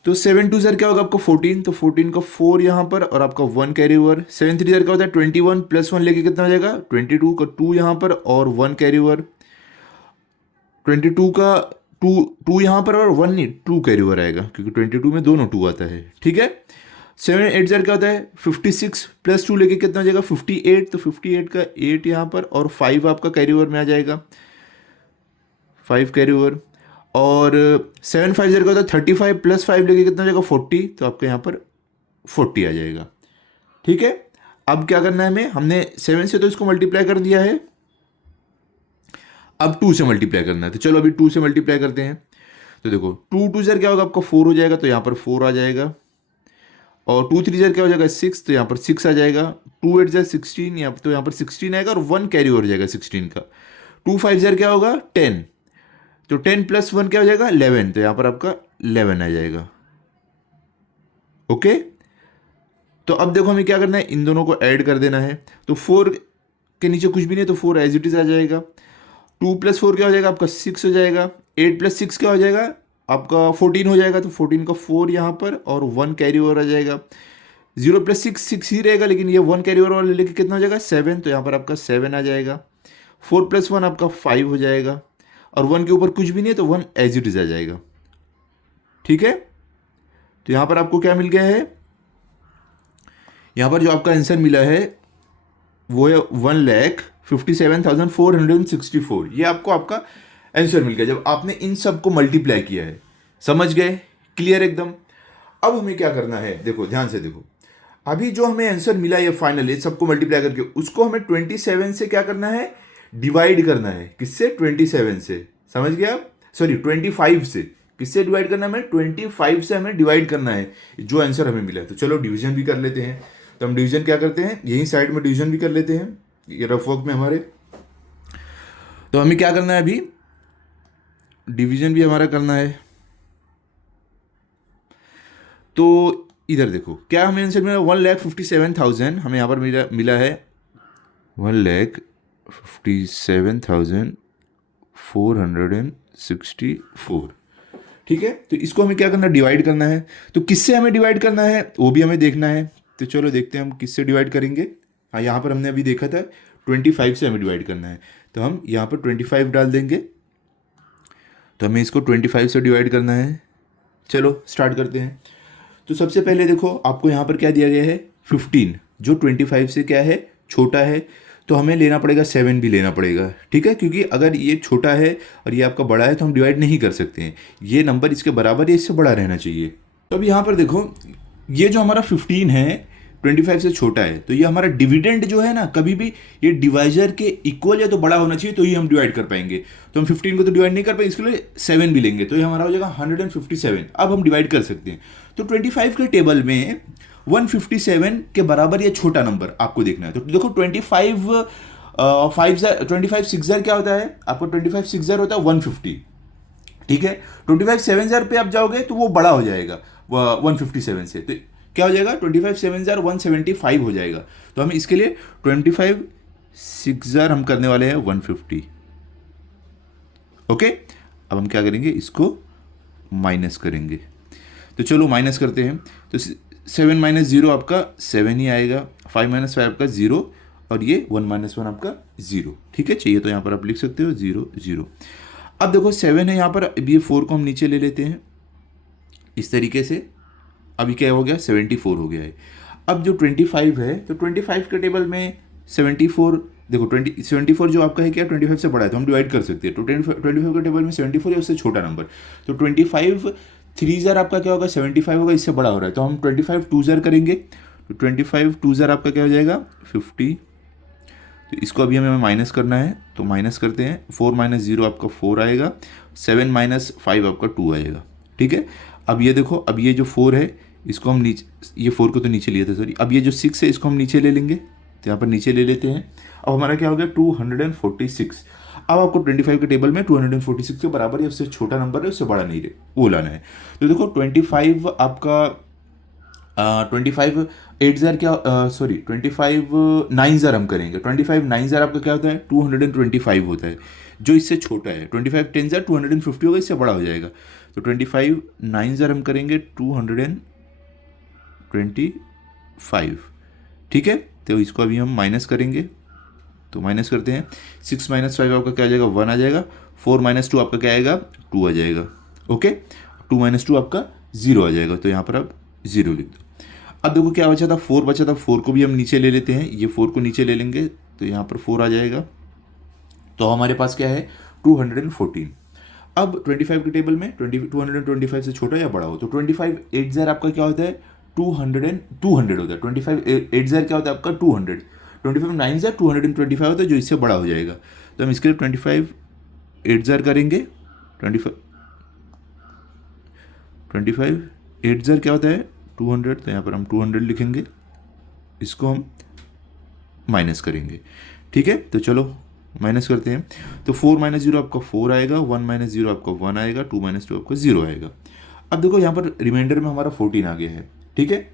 तो 7 2 क्या होगा आपका 14, तो 14 का 4 यहाँ पर और आपका 1 कैरी ओवर। 7 3 क्या होता है 21 प्लस 1 लेके कितना हो जाएगा 22 का 2 यहाँ पर और 1 कैरी ओवर। 22 का 2 यहाँ पर और 1 नहीं 2 कैरी ओवर आएगा, क्योंकि 22 में दोनों 2 आता है। ठीक है, 7 8 क्या होता है 56 प्लस 2 लेके कितना हो जाएगा 58, तो 58 का 8 यहाँ पर और 5 आपका कैरी ओवर में आ जाएगा, 5 कैरी ओवर। और 7 5 का होता है 35 प्लस 5 लेके कितना हो जाएगा 40, तो आपका यहाँ पर 40 आ जाएगा। ठीक है, अब क्या करना है हमें, हमने 7 से तो इसको मल्टीप्लाई कर दिया है, अब 2 से मल्टीप्लाई करना है। तो चलो अभी 2 से मल्टीप्लाई करते हैं। तो देखो 2 2 क्या होगा आपका 4 हो जाएगा, तो यहाँ पर 4 आ जाएगा। और 2 3 क्या हो जाएगा 6, तो यहाँ पर 6 आ जाएगा। 2 8 16, यहाँ तो यहाँ पर 16 आएगा और 1 कैरी ओवर जाएगा 16 का। 2 5 क्या होगा 10, तो 10 प्लस 1 क्या हो जाएगा 11, तो यहाँ पर आपका 11 आ जाएगा। ओके, तो अब देखो हमें क्या करना है, इन दोनों को ऐड कर देना है। तो 4 के नीचे कुछ भी नहीं, तो 4 एज इट इज आ जाएगा। 2 + 4 क्या हो जाएगा आपका 6 हो जाएगा। 8 + 6 क्या हो जाएगा आपका 14 हो जाएगा, तो 14 का 4 यहाँ पर और 1 कैरी ओवर आ जाएगा। 0 + 6 6 ही रहेगा, लेकिन ये 1 कैरी ओवर वाले लेके कितना हो जाएगा 7, तो यहाँ पर आपका 7 आ जाएगा। 4 + 1 आपका 5 हो जाएगा, और 1 के ऊपर कुछ भी नहीं है, तो 1 एज इट इज आ जाएगा। ठीक है, तो यहाँ पर आपको क्या मिल गया है, यहाँ पर जो आपका आंसर मिला है वो है 1,57,464। ये आपको आपका आंसर मिल गया जब आपने इन सब को मल्टीप्लाई किया है। समझ गए? क्लियर एकदम। अब हमें क्या करना है, देखो ध्यान से देखो, अभी जो हमें आंसर मिला है फाइनल ये सबको मल्टीप्लाई करके, उसको हमें 27 से क्या करना है डिवाइड करना है। किससे 27 से, समझ गए आप? सॉरी 25 से। किससे डिवाइड करना है हमें 25 से हमें डिवाइड करना है जो आंसर हमें मिला है। तो चलो डिवीजन भी कर लेते हैं। तो हम डिवीजन क्या करते हैं, यही साइड में डिवीजन भी कर लेते हैं, ये रफ वर्क में हमारे। तो हमें क्या करना है अभी, डिवीजन भी हमारा करना है। तो इधर देखो क्या हमें आंसर मिला 1,57,000, हमें यहाँ पर मिला है 1,57,464। ठीक है, तो इसको हमें क्या करना है डिवाइड करना है। तो किससे हमें डिवाइड करना है वो भी हमें देखना है। तो चलो देखते हैं हम किससे डिवाइड करेंगे। हाँ, यहाँ पर हमने अभी देखा था 25 से हमें डिवाइड करना है, तो हम यहाँ पर 25 डाल देंगे। तो हमें इसको 25 से डिवाइड करना है। चलो स्टार्ट करते हैं। तो सबसे पहले देखो आपको यहाँ पर क्या दिया गया है 15, जो 25 से क्या है छोटा है, तो हमें लेना पड़ेगा 7 भी लेना पड़ेगा, ठीक है, क्योंकि अगर ये छोटा है और ये आपका बड़ा है तो हम डिवाइड नहीं कर सकते हैं, ये नंबर इसके बराबर या इससे बड़ा रहना चाहिए। तो अब यहाँ पर देखो ये जो हमारा 15 है 25 से छोटा है, तो ये हमारा डिविडेंड जो है ना, कभी भी ये डिवाइजर के इक्वल या तो बड़ा होना चाहिए तो ही हम डिवाइड कर पाएंगे। तो हम 15 को तो डिवाइड नहीं कर पाएंगे, इसके लिए 7 भी लेंगे, तो ये हमारा हो जाएगा 157। अब हम डिवाइड कर सकते हैं। तो 25 के टेबल में 157 के बराबर या छोटा नंबर आपको देखना है। तो देखो 25 सिक्स क्या होता है आपको, 25 सिक्स होता है 150, ठीक है। 25 7 पे आप जाओगे तो वो बड़ा हो जाएगा 157 से, तो क्या हो जाएगा 25 7 175 हो जाएगा। तो हम इसके लिए 25 6 हम करने वाले हैं 150, ओके। अब हम क्या करेंगे, इसको माइनस करेंगे। तो चलो माइनस करते हैं। तो 7 माइनस 0 आपका 7 ही आएगा, 5 माइनस 5 आपका 0, और ये 1 माइनस 1 आपका 0, ठीक है। चाहिए तो यहाँ पर आप लिख सकते हो 0 0। अब देखो 7 है यहाँ पर, अब ये 4 को हम नीचे ले लेते हैं इस तरीके से। अभी क्या हो गया 74 हो गया है। अब जो 25 है, तो 25 के टेबल में 74, देखो 74 जो आपका है क्या 25 से बड़ा है, तो हम डिवाइड कर सकते हैं। तो 25 के टेबल में 74 है उससे छोटा नंबर, तो 25 3 आपका क्या होगा 75 होगा, इससे बड़ा हो रहा है, तो हम 25 2 करेंगे। तो 25 2 आपका क्या हो जाएगा 50। तो इसको अभी हमें माइनस करना है, तो माइनस करते हैं। 4 माइनस 0 आपका 4 आएगा, 7 माइनस 5 आपका 2 आएगा, ठीक है। अब ये देखो, अब ये जो 4 है इसको हम नीचे, ये 4 को तो नीचे लिए थे सॉरी, अब ये जो 6 है इसको हम नीचे ले लेंगे, तो यहाँ पर नीचे ले लेते हैं। अब हमारा क्या हो गया 246। अब आपको 25 के टेबल में 246 के बराबर या उससे छोटा नंबर है, उससे बड़ा नहीं है, वो लाना है। तो देखो 25 आपका 25 8 क्या सॉरी 25 9 हम करेंगे। 25 9 आपका क्या होता है 225 होता है, जो इससे छोटा है। 25 10 250 होगा, इससे बड़ा हो जाएगा। तो 25 9 हम करेंगे 225, ठीक है। तो इसको अभी हम माइनस करेंगे, तो माइनस करते हैं। 6 माइनस 5 आपका क्या आ जाएगा 1 आ जाएगा। 4 माइनस 2 आपका क्या आएगा 2 आ जाएगा, ओके। 2 माइनस 2 आपका 0 आ जाएगा, तो यहाँ पर आप 0 लिख दो। अब देखो क्या बचा था 4 बचा था, 4 को भी हम नीचे ले लेते हैं, ये 4 को नीचे ले लेंगे, तो यहाँ पर 4 आ जाएगा। तो हमारे पास क्या है 214। अब 25 के टेबल में 225 से छोटा या बड़ा हो, तो 25 8 आपका क्या होता है 200 होता है। 25 8 क्या होता है आपका 200। 25 9 225 होता है, जो इससे बड़ा हो जाएगा। तो हम इसके लिए 25 8 करेंगे। 25 8 क्या होता है 200, तो यहाँ पर हम 200 लिखेंगे, इसको हम माइनस करेंगे, ठीक है। तो चलो माइनस करते हैं। तो 4 माइनस 0 आपका 4 आएगा, 1 माइनस 0 आपका 1 आएगा, 2 माइनस 2 आपका 0 आएगा। अब देखो यहाँ पर रिमाइंडर में हमारा 14 आ गया है, ठीक है।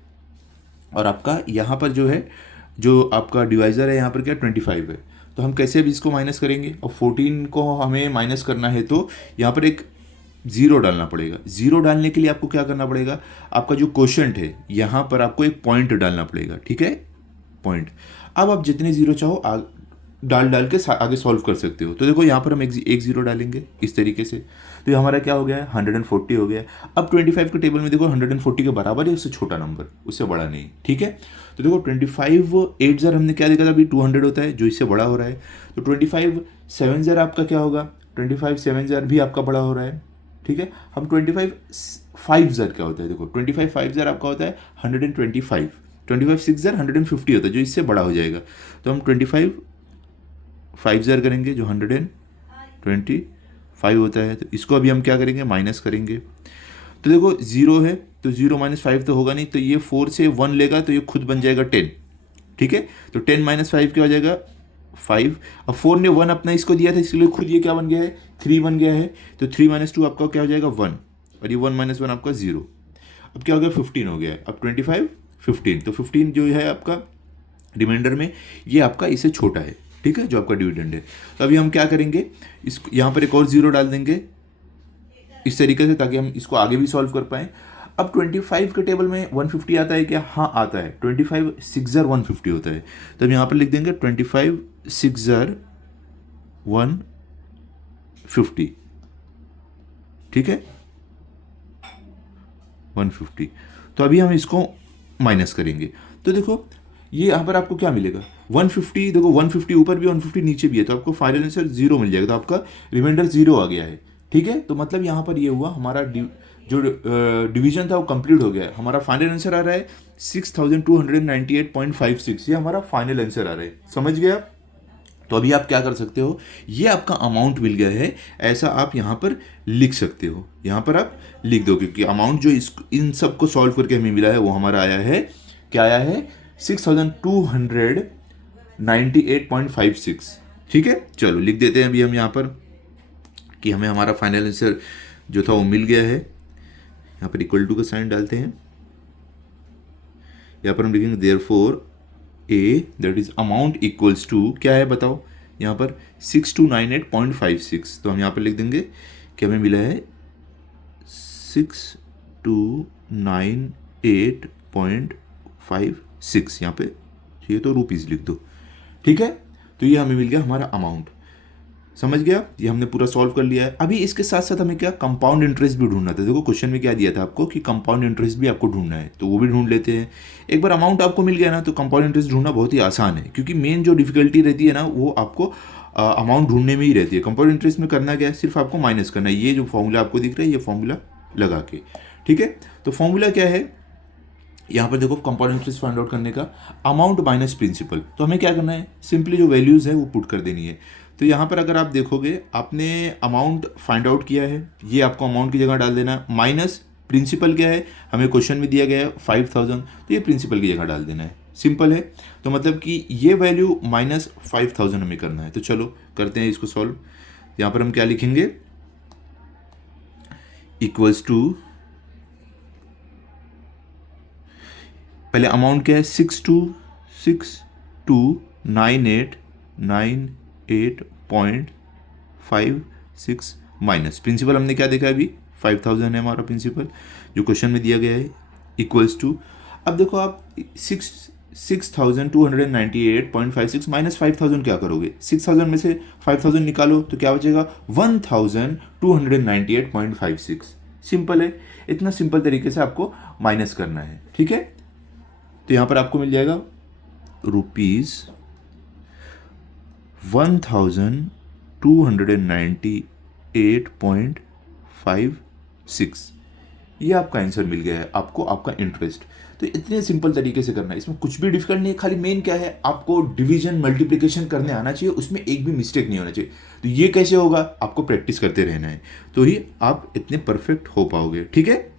और आपका यहाँ पर जो है, जो आपका डिवाइज़र है यहाँ पर क्या 25 है, तो हम कैसे भी इसको माइनस करेंगे। और 14 को हमें माइनस करना है, तो यहाँ पर एक 0 डालना पड़ेगा। 0 डालने के लिए आपको क्या करना पड़ेगा, आपका जो क्वोशंट है यहाँ पर आपको एक पॉइंट डालना पड़ेगा, ठीक है, पॉइंट। अब आप जितने 0 चाहो डाल के आगे सॉल्व कर सकते हो। तो देखो यहाँ पर हम एक 0 डालेंगे इस तरीके से, तो ये हमारा क्या हो गया 140 हो गया। अब 25 के टेबल में देखो 140 के बराबर है, उससे छोटा नंबर, उससे बड़ा नहीं, ठीक है। तो देखो 25 8 हमने क्या देखा था अभी 200 होता है, जो इससे बड़ा हो रहा है। तो 25 7 आपका क्या होगा 25 7 भी आपका बड़ा हो रहा है, ठीक है। हम 25 5 क्या होता है, देखो 25 5 आपका होता है 125। 25 6 150 होता है, जो इससे बड़ा हो जाएगा। तो हम 25 5 करेंगे, जो 125 होता है। तो इसको अभी हम क्या करेंगे माइनस करेंगे। तो देखो 0 है, तो 0 माइनस 5 तो होगा नहीं, तो ये 4 से 1 लेगा, तो ये खुद बन जाएगा 10, ठीक है। तो 10 माइनस 5 क्या हो जाएगा 5। अब 4 ने 1 अपना इसको दिया था, इसलिए खुद ये क्या बन गया है 3 बन गया है। तो 3 माइनस 2 आपका क्या हो जाएगा 1, और ये 1 माइनस 1 आपका 0। अब क्या हो गया 15 हो गया है। अब 25 15, तो 15 जो है आपका रिमाइंडर में, ये आपका इससे छोटा है, ठीक है, जो आपका डिविडेंड है। तो अभी हम क्या करेंगे, इसको यहाँ पर एक और 0 डाल देंगे इस तरीके से, ताकि हम इसको आगे भी सॉल्व कर पाएँ। अब 25 के टेबल में 150 आता है क्या, हाँ आता है। 25 6 150 होता है, तो हम यहाँ पर लिख देंगे 25 6 150, ठीक है 150। तो अभी हम इसको माइनस करेंगे। तो देखो ये यहाँ पर आपको क्या मिलेगा 150, देखो 150 ऊपर भी 150 नीचे भी है, तो आपको फाइनल आंसर 0 मिल जाएगा, तो आपका रिमाइंडर 0 आ गया है। ठीक है, तो मतलब यहाँ पर ये हुआ हमारा जो डिवीजन था वो कंप्लीट हो गया है। हमारा फाइनल आंसर आ रहा है 6298.56, ये हमारा फाइनल आंसर आ रहा है। समझ गए आप? तो अभी आप क्या कर सकते हो, ये आपका अमाउंट मिल गया है, ऐसा आप यहाँ पर लिख सकते हो, यहाँ पर आप लिख दो, क्योंकि अमाउंट जो इन सब को सॉल्व करके हमें मिला है वो हमारा आया है, क्या आया है 6298.56। ठीक है, चलो लिख देते हैं अभी हम यहाँ पर कि हमें हमारा फाइनल आंसर जो था वो मिल गया है। यहाँ पर इक्वल टू का साइन डालते हैं, यहाँ पर हम लिखेंगे therefore A that is amount equals to क्या है बताओ, यहाँ पर 6298.56, तो हम यहाँ पर लिख देंगे कि हमें मिला है 6298.56 यहाँ पे, ये तो रुपीज़ लिख दो। ठीक है, तो ये हमें मिल गया हमारा अमाउंट। समझ गया, ये हमने पूरा सॉल्व कर लिया है। अभी इसके साथ साथ हमें क्या कंपाउंड इंटरेस्ट भी ढूंढना था। देखो क्वेश्चन में क्या दिया था आपको कि कंपाउंड इंटरेस्ट भी आपको ढूंढना है, तो वो भी ढूंढ लेते हैं। एक बार अमाउंट आपको मिल गया ना, तो कंपाउंड इंटरेस्ट ढूंढना बहुत ही आसान है, क्योंकि मेन जो डिफिकल्टी रहती है ना वो आपको अमाउंट ढूंढने में ही रहती है। कंपाउंड इंटरेस्ट में करना क्या है, सिर्फ आपको माइनस करना है, ये जो फॉर्मूला आपको दिख रहा है ये फॉर्मूला लगा के। ठीक है, तो फॉर्मूला क्या है यहाँ पर देखो, कंपाउंड इंटरेस्ट फाइंड आउट करने का, अमाउंट माइनस प्रिंसिपल। तो हमें क्या करना है, सिंपली जो वैल्यूज़ है वो पुट कर देनी है। तो यहाँ पर अगर आप देखोगे, आपने अमाउंट फाइंड आउट किया है, ये आपको अमाउंट की जगह डाल देना है, माइनस प्रिंसिपल क्या है, हमें क्वेश्चन में दिया गया है 5000, तो ये प्रिंसिपल की जगह डाल देना है। सिंपल है, तो मतलब कि ये वैल्यू माइनस 5000 हमें करना है। तो चलो करते हैं इसको सॉल्व। यहाँ पर हम क्या लिखेंगे, इक्वल्स टू, पहले अमाउंट क्या है 62629898.56 माइनस प्रिंसिपल हमने क्या देखा अभी 5000 है हमारा प्रिंसिपल जो क्वेश्चन में दिया गया है, इक्वल्स टू, अब देखो आप 6298.56 माइनस 5000 क्या करोगे, 6000 में से 5000 निकालो तो क्या बचेगा 1298.56। सिंपल है, इतना सिंपल तरीके से आपको माइनस करना है। ठीक है, तो यहाँ पर आपको मिल जाएगा ₹1298.56, ये आपका आंसर मिल गया है आपको, आपका इंटरेस्ट। तो इतने सिंपल तरीके से करना है, इसमें कुछ भी डिफिकल्ट नहीं है, खाली मेन क्या है, आपको डिवीजन मल्टीप्लिकेशन करने आना चाहिए, उसमें एक भी मिस्टेक नहीं होना चाहिए। तो ये कैसे होगा, आपको प्रैक्टिस करते रहना है, तो ही आप इतने परफेक्ट हो पाओगे। ठीक है,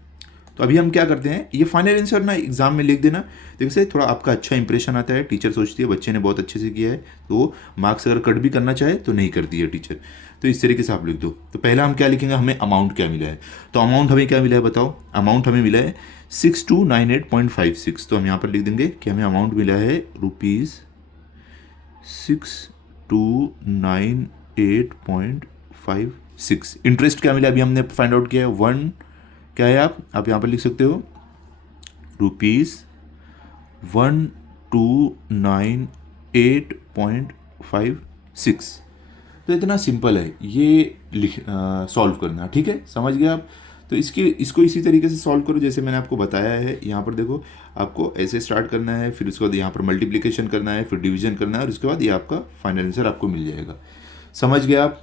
तो अभी हम क्या करते हैं, ये फाइनल आंसर ना एग्जाम में लिख देना, देखिए थोड़ा आपका अच्छा इंप्रेशन आता है, टीचर सोचती है बच्चे ने बहुत अच्छे से किया है, तो मार्क्स अगर कट भी करना चाहे तो नहीं करती है टीचर। तो इस तरीके से आप लिख दो। तो पहला हम क्या लिखेंगे, हमें अमाउंट क्या मिला है, तो अमाउंट हमें क्या मिला है बताओ, अमाउंट हमें मिला है 6298.56, तो हम यहाँ पर लिख देंगे कि हमें अमाउंट मिला है ₹6298.56। इंटरेस्ट क्या मिला अभी हमने फाइंड आउट किया है 1, क्या है आप यहाँ पर लिख सकते हो ₹1298.56। तो इतना सिंपल है ये सॉल्व करना। ठीक है, समझ गए आप? तो इसको इसी तरीके से सॉल्व करो जैसे मैंने आपको बताया है। यहाँ पर देखो आपको ऐसे स्टार्ट करना है, फिर उसके बाद यहाँ पर मल्टीप्लिकेशन करना है, फिर डिवीजन करना है, और उसके बाद ये आपका फाइनल आंसर आपको मिल जाएगा। समझ गए आप?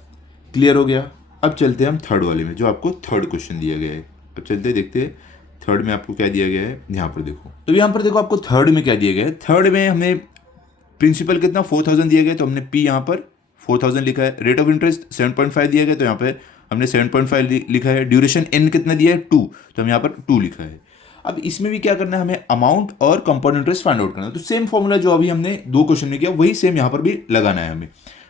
क्लियर हो गया? अब चलते हैं हम थर्ड वाले में, जो आपको थर्ड क्वेश्चन दिया गया है। अब चलते देखते हैं थर्ड में आपको क्या दिया गया है। यहाँ पर देखो, तो यहाँ पर देखो आपको थर्ड में क्या दिया गया है। थर्ड में हमें प्रिंसिपल कितना 4000 दिया गया, तो हमने पी यहाँ पर 4000 लिखा है। रेट ऑफ इंटरेस्ट 7.5 दिया गया, तो यहाँ पे हमने 7.5 लिखा है। ड्यूरेशन एन कितना दिया है 2, तो हम यहाँ पर 2 लिखा है। अब इसमें भी क्या करना है, हमें अमाउंट और कंपाउंड इंटरेस्ट फाइंड आउट करना है। तो सेम फॉर्मूला जो अभी हमने 2 क्वेश्चन में किया वही सेम यहाँ पर भी लगाना है हमें।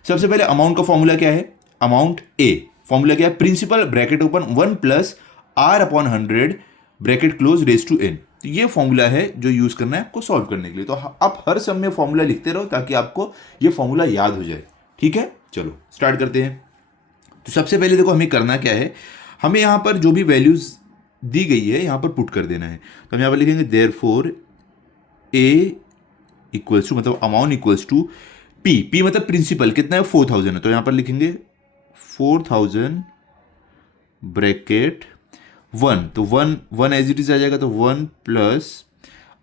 सबसे पहले अमाउंट का फॉर्मूला क्या है, अमाउंट ए, फॉर्मूला क्या है, principal bracket open 1 + R/100 bracket close raise to N. तो ये फॉर्मूला है जो यूज करना है आपको सॉल्व करने के लिए। तो आप हर सम में फॉर्मूला लिखते रहो ताकि आपको ये फॉर्मूला याद हो जाए। ठीक है, चलो स्टार्ट करते हैं। तो सबसे पहले देखो हमें करना क्या है, हमें यहाँ पर जो भी वैल्यूज दी गई है यहाँ पर पुट कर देना है। तो हम यहाँ पर लिखेंगे देयरफॉर ए इक्वल्स टू, मतलब amount equals to P, P मतलब प्रिंसिपल कितना है 4000 है, तो यहाँ पर लिखेंगे 4000 ब्रैकेट वन, तो one one as it is आ जाएगा, तो 1 प्लस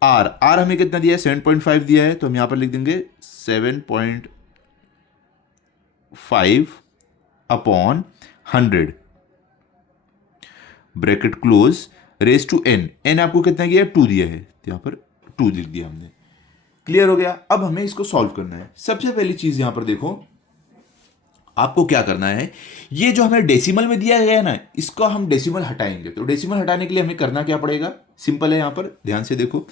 आर, आर हमें कितना दिया है 7.5 दिया है, तो हम यहाँ पर लिख देंगे 7.5 upon 100 bracket close raise to N, N आपको कितना दिया है 2 दिया है, तो यहाँ पर 2 लिख दिया हमने। क्लियर हो गया। अब हमें इसको सॉल्व करना है। सबसे पहली चीज यहां पर देखो, आपको क्या करना है, ये जो हमें डेसिमल में दिया गया है ना, इसको हम डेसिमल हटाएंगे। तो डेसिमल हटाने के लिए हमें करना क्या पड़ेगा, सिंपल है। यहां पर ध्यान से देखो,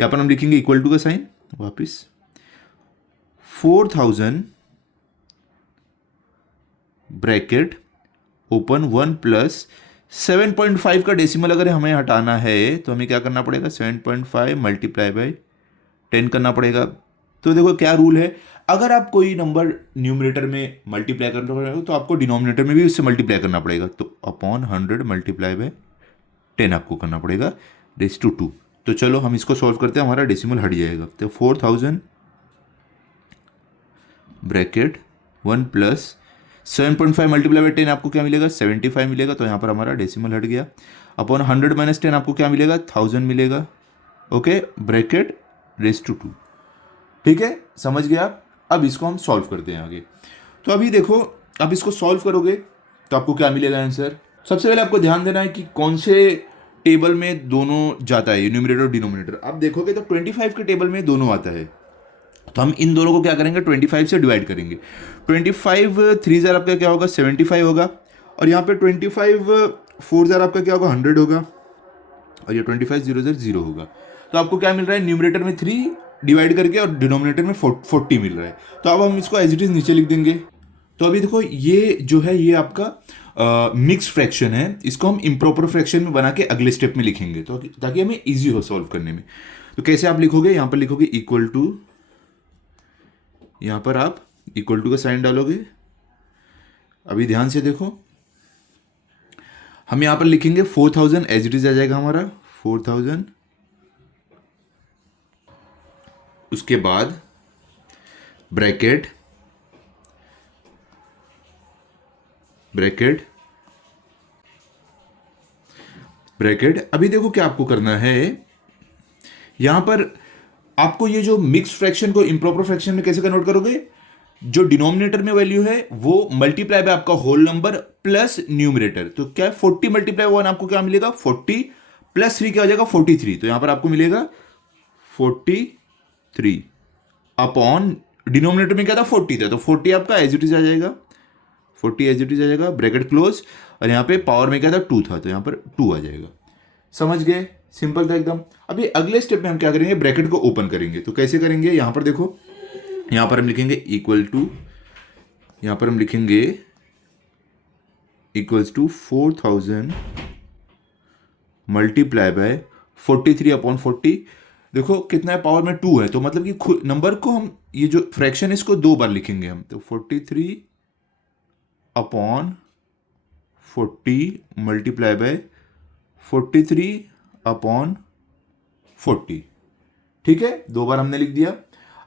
यहां पर हम लिखेंगे इक्वल टू का साइन, वापिस 4000 ब्रैकेट ओपन 1 प्लस 7.5 का डेसिमल अगर हमें हटाना है तो हमें क्या करना पड़ेगा, 7.5 मल्टीप्लाई बाई 10 करना पड़ेगा। तो देखो क्या रूल है, अगर आप कोई नंबर न्यूमरेटर में मल्टीप्लाई करना पड़ेगा तो आपको डिनोमिनेटर में भी उससे मल्टीप्लाई करना पड़ेगा, तो अपॉन 100 मल्टीप्लाई बाय 10 आपको करना पड़ेगा रेस टू 2। तो चलो हम इसको सॉल्व करते हैं, हमारा डेसिमल हट जाएगा। तो 4000 ब्रैकेट 1 प्लस 7.5 मल्टीप्लाई बाय 10 आपको क्या मिलेगा, 75 मिलेगा। तो यहाँ पर हमारा डेसिमल हट गया। अपॉन 100 माइनस 10 आपको क्या मिलेगा, 1000 मिलेगा। Okay, bracket raise to 2। ठीक है, समझ गए आप। अब इसको हम सॉल्व करते हैं आगे। तो अभी देखो, अब इसको सॉल्व करोगे तो आपको क्या मिलेगा आंसर। सबसे पहले आपको ध्यान देना है कि कौन से टेबल में दोनों जाता है, न्यूमरेटर और डिनोमिनेटर। आप देखोगे तो 25 के टेबल में दोनों आता है, तो हम इन दोनों को क्या करेंगे, 25 से डिवाइड करेंगे। 25 3 जार आपका क्या होगा, 75 होगा। और यहाँ पे 25 4 जार आपका क्या होगा, 100 होगा। और ये 25 0 जार 0 होगा। तो आपको क्या मिल रहा है, न्यूमरेटर में 3 डिवाइड करके और डिनोमिनेटर में 40 मिल रहा है। तो अब हम इसको एज इट इज नीचे लिख देंगे। तो अभी देखो, ये जो है ये आपका मिक्स फ्रैक्शन है, इसको हम इम्प्रॉपर फ्रैक्शन में बना के अगले स्टेप में लिखेंगे, तो ताकि हमें इजी हो सॉल्व करने में। तो कैसे आप लिखोगे, यहाँ पर लिखोगे इक्वल टू, यहाँ पर आप इक्वल टू का साइन डालोगे। अभी ध्यान से देखो, हम यहाँ पर लिखेंगे 4000 एज इट इज आ जाएगा हमारा 4000। उसके बाद ब्रैकेट ब्रैकेट ब्रैकेट अभी देखो क्या आपको करना है, यहां पर आपको ये जो मिक्स फ्रैक्शन को इम्प्रॉपर फ्रैक्शन में कैसे कन्वर्ट करोगे, जो डिनोमिनेटर में वैल्यू है वो मल्टीप्लाई बाय आपका होल नंबर प्लस न्यूमरेटर। तो क्या है, 40 मल्टीप्लाई 1 आपको क्या मिलेगा, 40 प्लस 3 क्या हो जाएगा, 43। तो यहां पर आपको मिलेगा 43 अपॉन डिनोमिनेटर में क्या था, 40 था, तो 40 आपका एज इट इज आ जाएगा, 40 एज इट इज आ जाएगा, ब्रैकेट क्लोज। और यहाँ पे पावर में क्या था, 2 था, तो यहाँ पर 2 आ जाएगा। समझ गए, सिंपल था एकदम। अभी अगले स्टेप में हम क्या करेंगे, ब्रैकेट को ओपन करेंगे। तो कैसे करेंगे, यहाँ पर देखो, यहाँ पर हम लिखेंगे इक्वल टू, यहाँ पर हम लिखेंगे equals to 4000 multiply by 43 upon 40। देखो कितना है, पावर में 2 है, तो मतलब कि नंबर को हम, ये जो फ्रैक्शन इसको 2 बार लिखेंगे हम। तो 43 अपॉन 40 मल्टीप्लाई बाय 43 अपॉन 40। ठीक है, 2 बार हमने लिख दिया।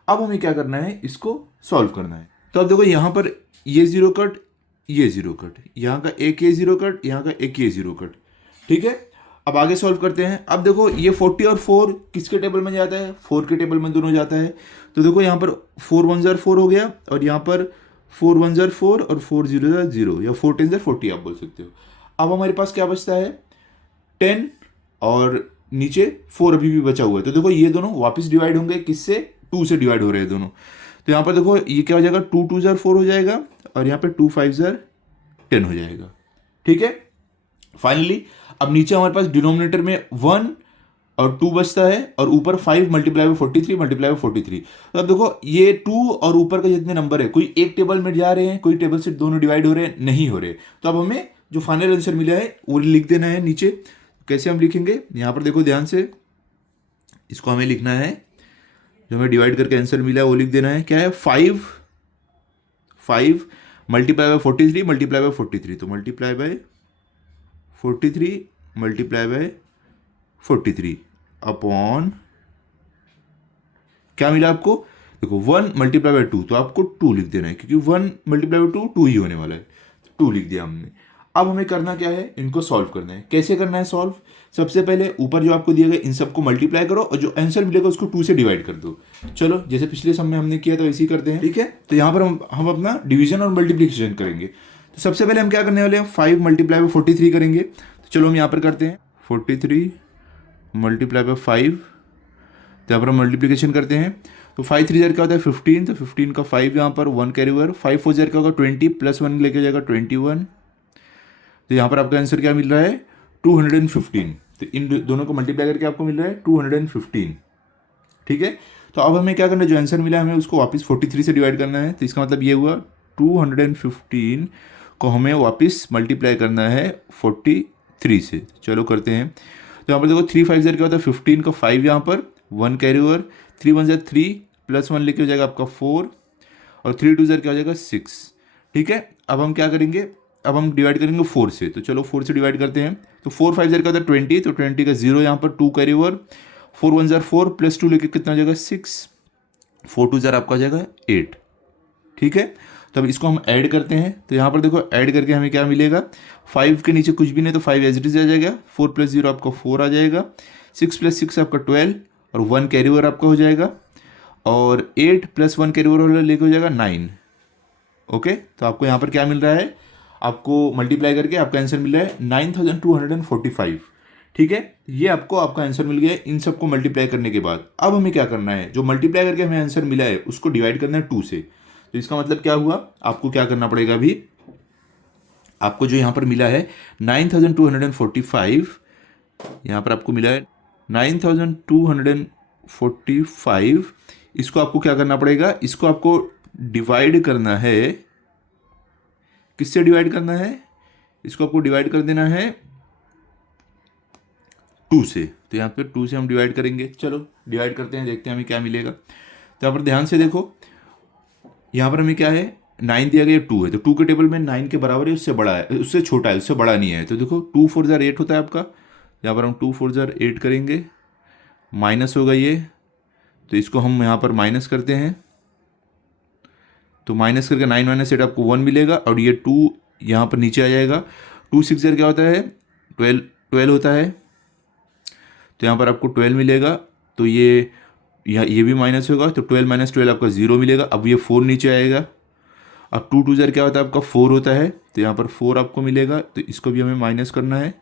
अब हमें क्या करना है, इसको सॉल्व करना है। तो अब देखो, यहां पर ये 0 कट, ये 0 कट, यहां का एक ये 0 कट, यहां का एक ये 0 कट। ठीक है, अब आगे सॉल्व करते हैं। अब देखो, ये 40 और 4 किसके टेबल में जाता है, 4 के टेबल में दोनों जाता है। तो देखो यहाँ पर 4 1 जार 4 हो गया, और यहाँ पर 4 1 जार 4 और 4 0 जार 0, या 4 10 जार 40 आप बोल सकते हो। अब हमारे पास क्या बचता है, 10 और नीचे 4 अभी भी बचा हुआ है। तो देखो ये दोनों वापस डिवाइड होंगे, किससे, 2 से डिवाइड हो रहे हैं दोनों। तो यहाँ पर देखो ये क्या हो जाएगा, 2 2 जार 4 हो जाएगा, और यहाँ पे 2 5 जार 10 हो जाएगा। ठीक है, फाइनली अब नीचे हमारे पास डिनोमिनेटर में 1 और 2 बचता है, और ऊपर 5 मल्टीप्लाई बाय 43 मल्टीप्लाई बाय 43। तो अब देखो ये 2 और ऊपर का जितने नंबर है, कोई एक टेबल में जा रहे हैं, कोई टेबल से दोनों डिवाइड हो रहे हैं, नहीं हो रहे। तो अब हमें जो फाइनल आंसर मिला है वो लिख देना है नीचे। कैसे हम लिखेंगे, यहाँ पर देखो ध्यान से, इसको हमें लिखना है, जो हमें डिवाइड करके आंसर मिला है वो लिख देना है। क्या है, 5 मल्टीप्लाई बाय 43 मल्टीप्लाई बाय 43। तो multiply by 43 multiply by 43 upon, क्या मिला आपको, देखो 1 मल्टीप्लाई बाय 2, तो आपको 2 लिख देना है, क्योंकि 1 मल्टीप्लाई बाय 2 2 ही होने वाला है, 2 लिख दिया हमने। अब हमें करना क्या है, इनको सॉल्व करना है। कैसे करना है सॉल्व? सबसे पहले ऊपर जो आपको दिया गया इन सबको मल्टीप्लाई करो और जो आंसर मिलेगा उसको 2 से डिवाइड कर दो। चलो जैसे पिछले सम में हमने किया तो ऐसे ही करते हैं, ठीक है। तो यहाँ पर हम अपना डिवीजन और मल्टीप्लिकेशन करेंगे। तो सबसे पहले हम क्या करने वाले हैं, 5 मल्टीप्लाई बाई 43 करेंगे। तो चलो हम यहाँ पर करते हैं 43 मल्टीप्लाई बाई 5। तो यहाँ पर हम मल्टीप्लिकेशन करते हैं। तो 5 3 क्या होता है 15, तो 15 का 5 यहाँ पर 1 कैरी ओवर, 5 4 क्या होगा 20 प्लस 1 लेके जाएगा 21। तो यहाँ पर आपका आंसर क्या मिल रहा है 215। तो इन दोनों को मल्टीप्लाई करके आपको मिल रहा है 215, ठीक है। तो अब हमें क्या करना है, जो आंसर मिला है हमें उसको वापस 43 से डिवाइड करना है। तो इसका मतलब ये हुआ 215 को हमें वापस मल्टीप्लाई करना है 43 से। चलो करते हैं। तो यहाँ पर देखो 3 5 क्या होता है 15 का 5 यहाँ पर 1 कैरी ओवर, 3 1 3 प्लस 1 लेके हो जाएगा आपका 4 और 3 2 क्या हो जाएगा 6, ठीक है। अब हम क्या करेंगे, अब हम डिवाइड करेंगे 4 से। तो चलो 4 से डिवाइड करते हैं। तो 4 5 का होता है 20, तो 20 का 0 यहाँ पर 2 कैरी ओवर, 4 1 4 प्लस 2 लेके कितना हो जाएगा 6, 4 2 आपका हो जाएगा 8, ठीक है। तो अब इसको हम ऐड करते हैं। तो यहाँ पर देखो ऐड करके हमें क्या मिलेगा, 5 के नीचे कुछ भी नहीं तो 5 एज इट इज आ जाएगा, 4 प्लस 0 आपका 4 आ जाएगा, 6 प्लस 6 आपका 12 और 1 कैरी ओवर आपका हो जाएगा, और 8 प्लस 1 कैरी ओवर लेके हो जाएगा 9। ओके, तो आपको यहाँ पर क्या मिल रहा है, आपको मल्टीप्लाई करके आपका आंसर मिल रहा है 9245, ठीक है। ये आपको आपका आंसर मिल गया इन सबको मल्टीप्लाई करने के बाद। अब हमें क्या करना है, जो मल्टीप्लाई करके हमें आंसर मिला है उसको डिवाइड करना है 2 से। तो इसका मतलब क्या हुआ, आपको क्या करना पड़ेगा, अभी आपको जो यहाँ पर मिला है 9245, यहाँ पर आपको मिला है 9245, इसको आपको क्या करना पड़ेगा, इसको आपको डिवाइड करना है, किससे डिवाइड करना है, इसको आपको डिवाइड कर देना है 2 से। तो यहाँ पे 2 से हम डिवाइड करेंगे। चलो डिवाइड करते हैं, देखते हैं हमें क्या मिलेगा। तो यहाँ पर ध्यान से देखो, यहाँ पर हमें क्या है 9 दिया गया, 2 है, तो 2 के टेबल में 9 के बराबर है, उससे बड़ा है, उससे छोटा है, उससे बड़ा नहीं है। तो देखो 2 4 8 होता है आपका, यहाँ पर हम 2 4 8 करेंगे, माइनस होगा ये, तो इसको हम यहाँ पर माइनस करते हैं। तो माइनस करके 9 - 8 आपको 1 मिलेगा, और ये 2 यहाँ पर नीचे आ जाएगा। 2 6 क्या होता है 12 होता है, तो यहाँ पर आपको 12 मिलेगा। तो ये यहाँ ये भी माइनस होगा, तो 12 - 12 आपका 0 मिलेगा। अब ये 4 नीचे आएगा। अब 2 2 क्या होता है आपका 4 होता है, तो यहाँ पर 4 आपको मिलेगा, तो इसको भी हमें माइनस करना है।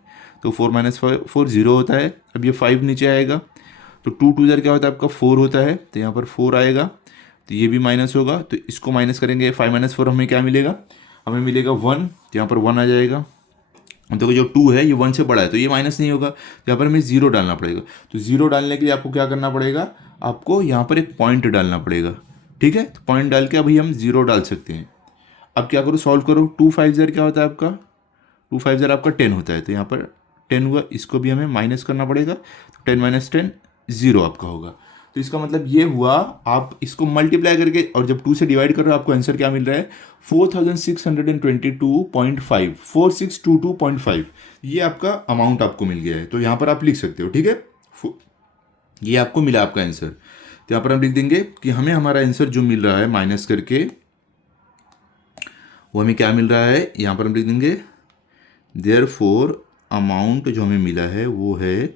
तो 4 - 4 0 होता है। अब ये 5 नीचे आएगा, तो 2 2 क्या होता है आपका 4 होता है, तो यहाँ पर 4 आएगा, तो ये भी माइनस होगा, तो इसको माइनस करेंगे। 5 - 4 हमें क्या मिलेगा, हमें मिलेगा 1, तो यहाँ पर 1 आ जाएगा। देखो जो 2 है ये 1 से बड़ा है, तो ये माइनस नहीं होगा, तो यहाँ पर हमें 0 डालना पड़ेगा। तो 0 डालने के लिए आपको क्या करना पड़ेगा, आपको यहाँ पर एक पॉइंट डालना पड़ेगा, ठीक है। तो पॉइंट डाल के अभी हम 0 डाल सकते हैं। अब क्या करो, सॉल्व करो। 2 5 क्या होता है आपका, 2 5 आपका 10 होता है, तो यहाँ पर 10 हुआ, इसको भी हमें माइनस करना पड़ेगा। तो 10 - 10 0 आपका होगा। तो इसका मतलब ये हुआ, आप इसको मल्टीप्लाई करके और जब 2 से डिवाइड करो आपको आंसर क्या मिल रहा है 4622.5, 4622.5, ये आपका अमाउंट आपको मिल गया है। तो यहाँ पर आप लिख सकते हो, ठीक है, ये आपको मिला आपका आंसर। तो यहाँ पर हम लिख देंगे कि हमें हमारा आंसर जो मिल रहा है माइनस करके, वो हमें क्या मिल रहा है, यहाँ पर हम लिख देंगे देयरफॉर अमाउंट जो हमें मिला है वो है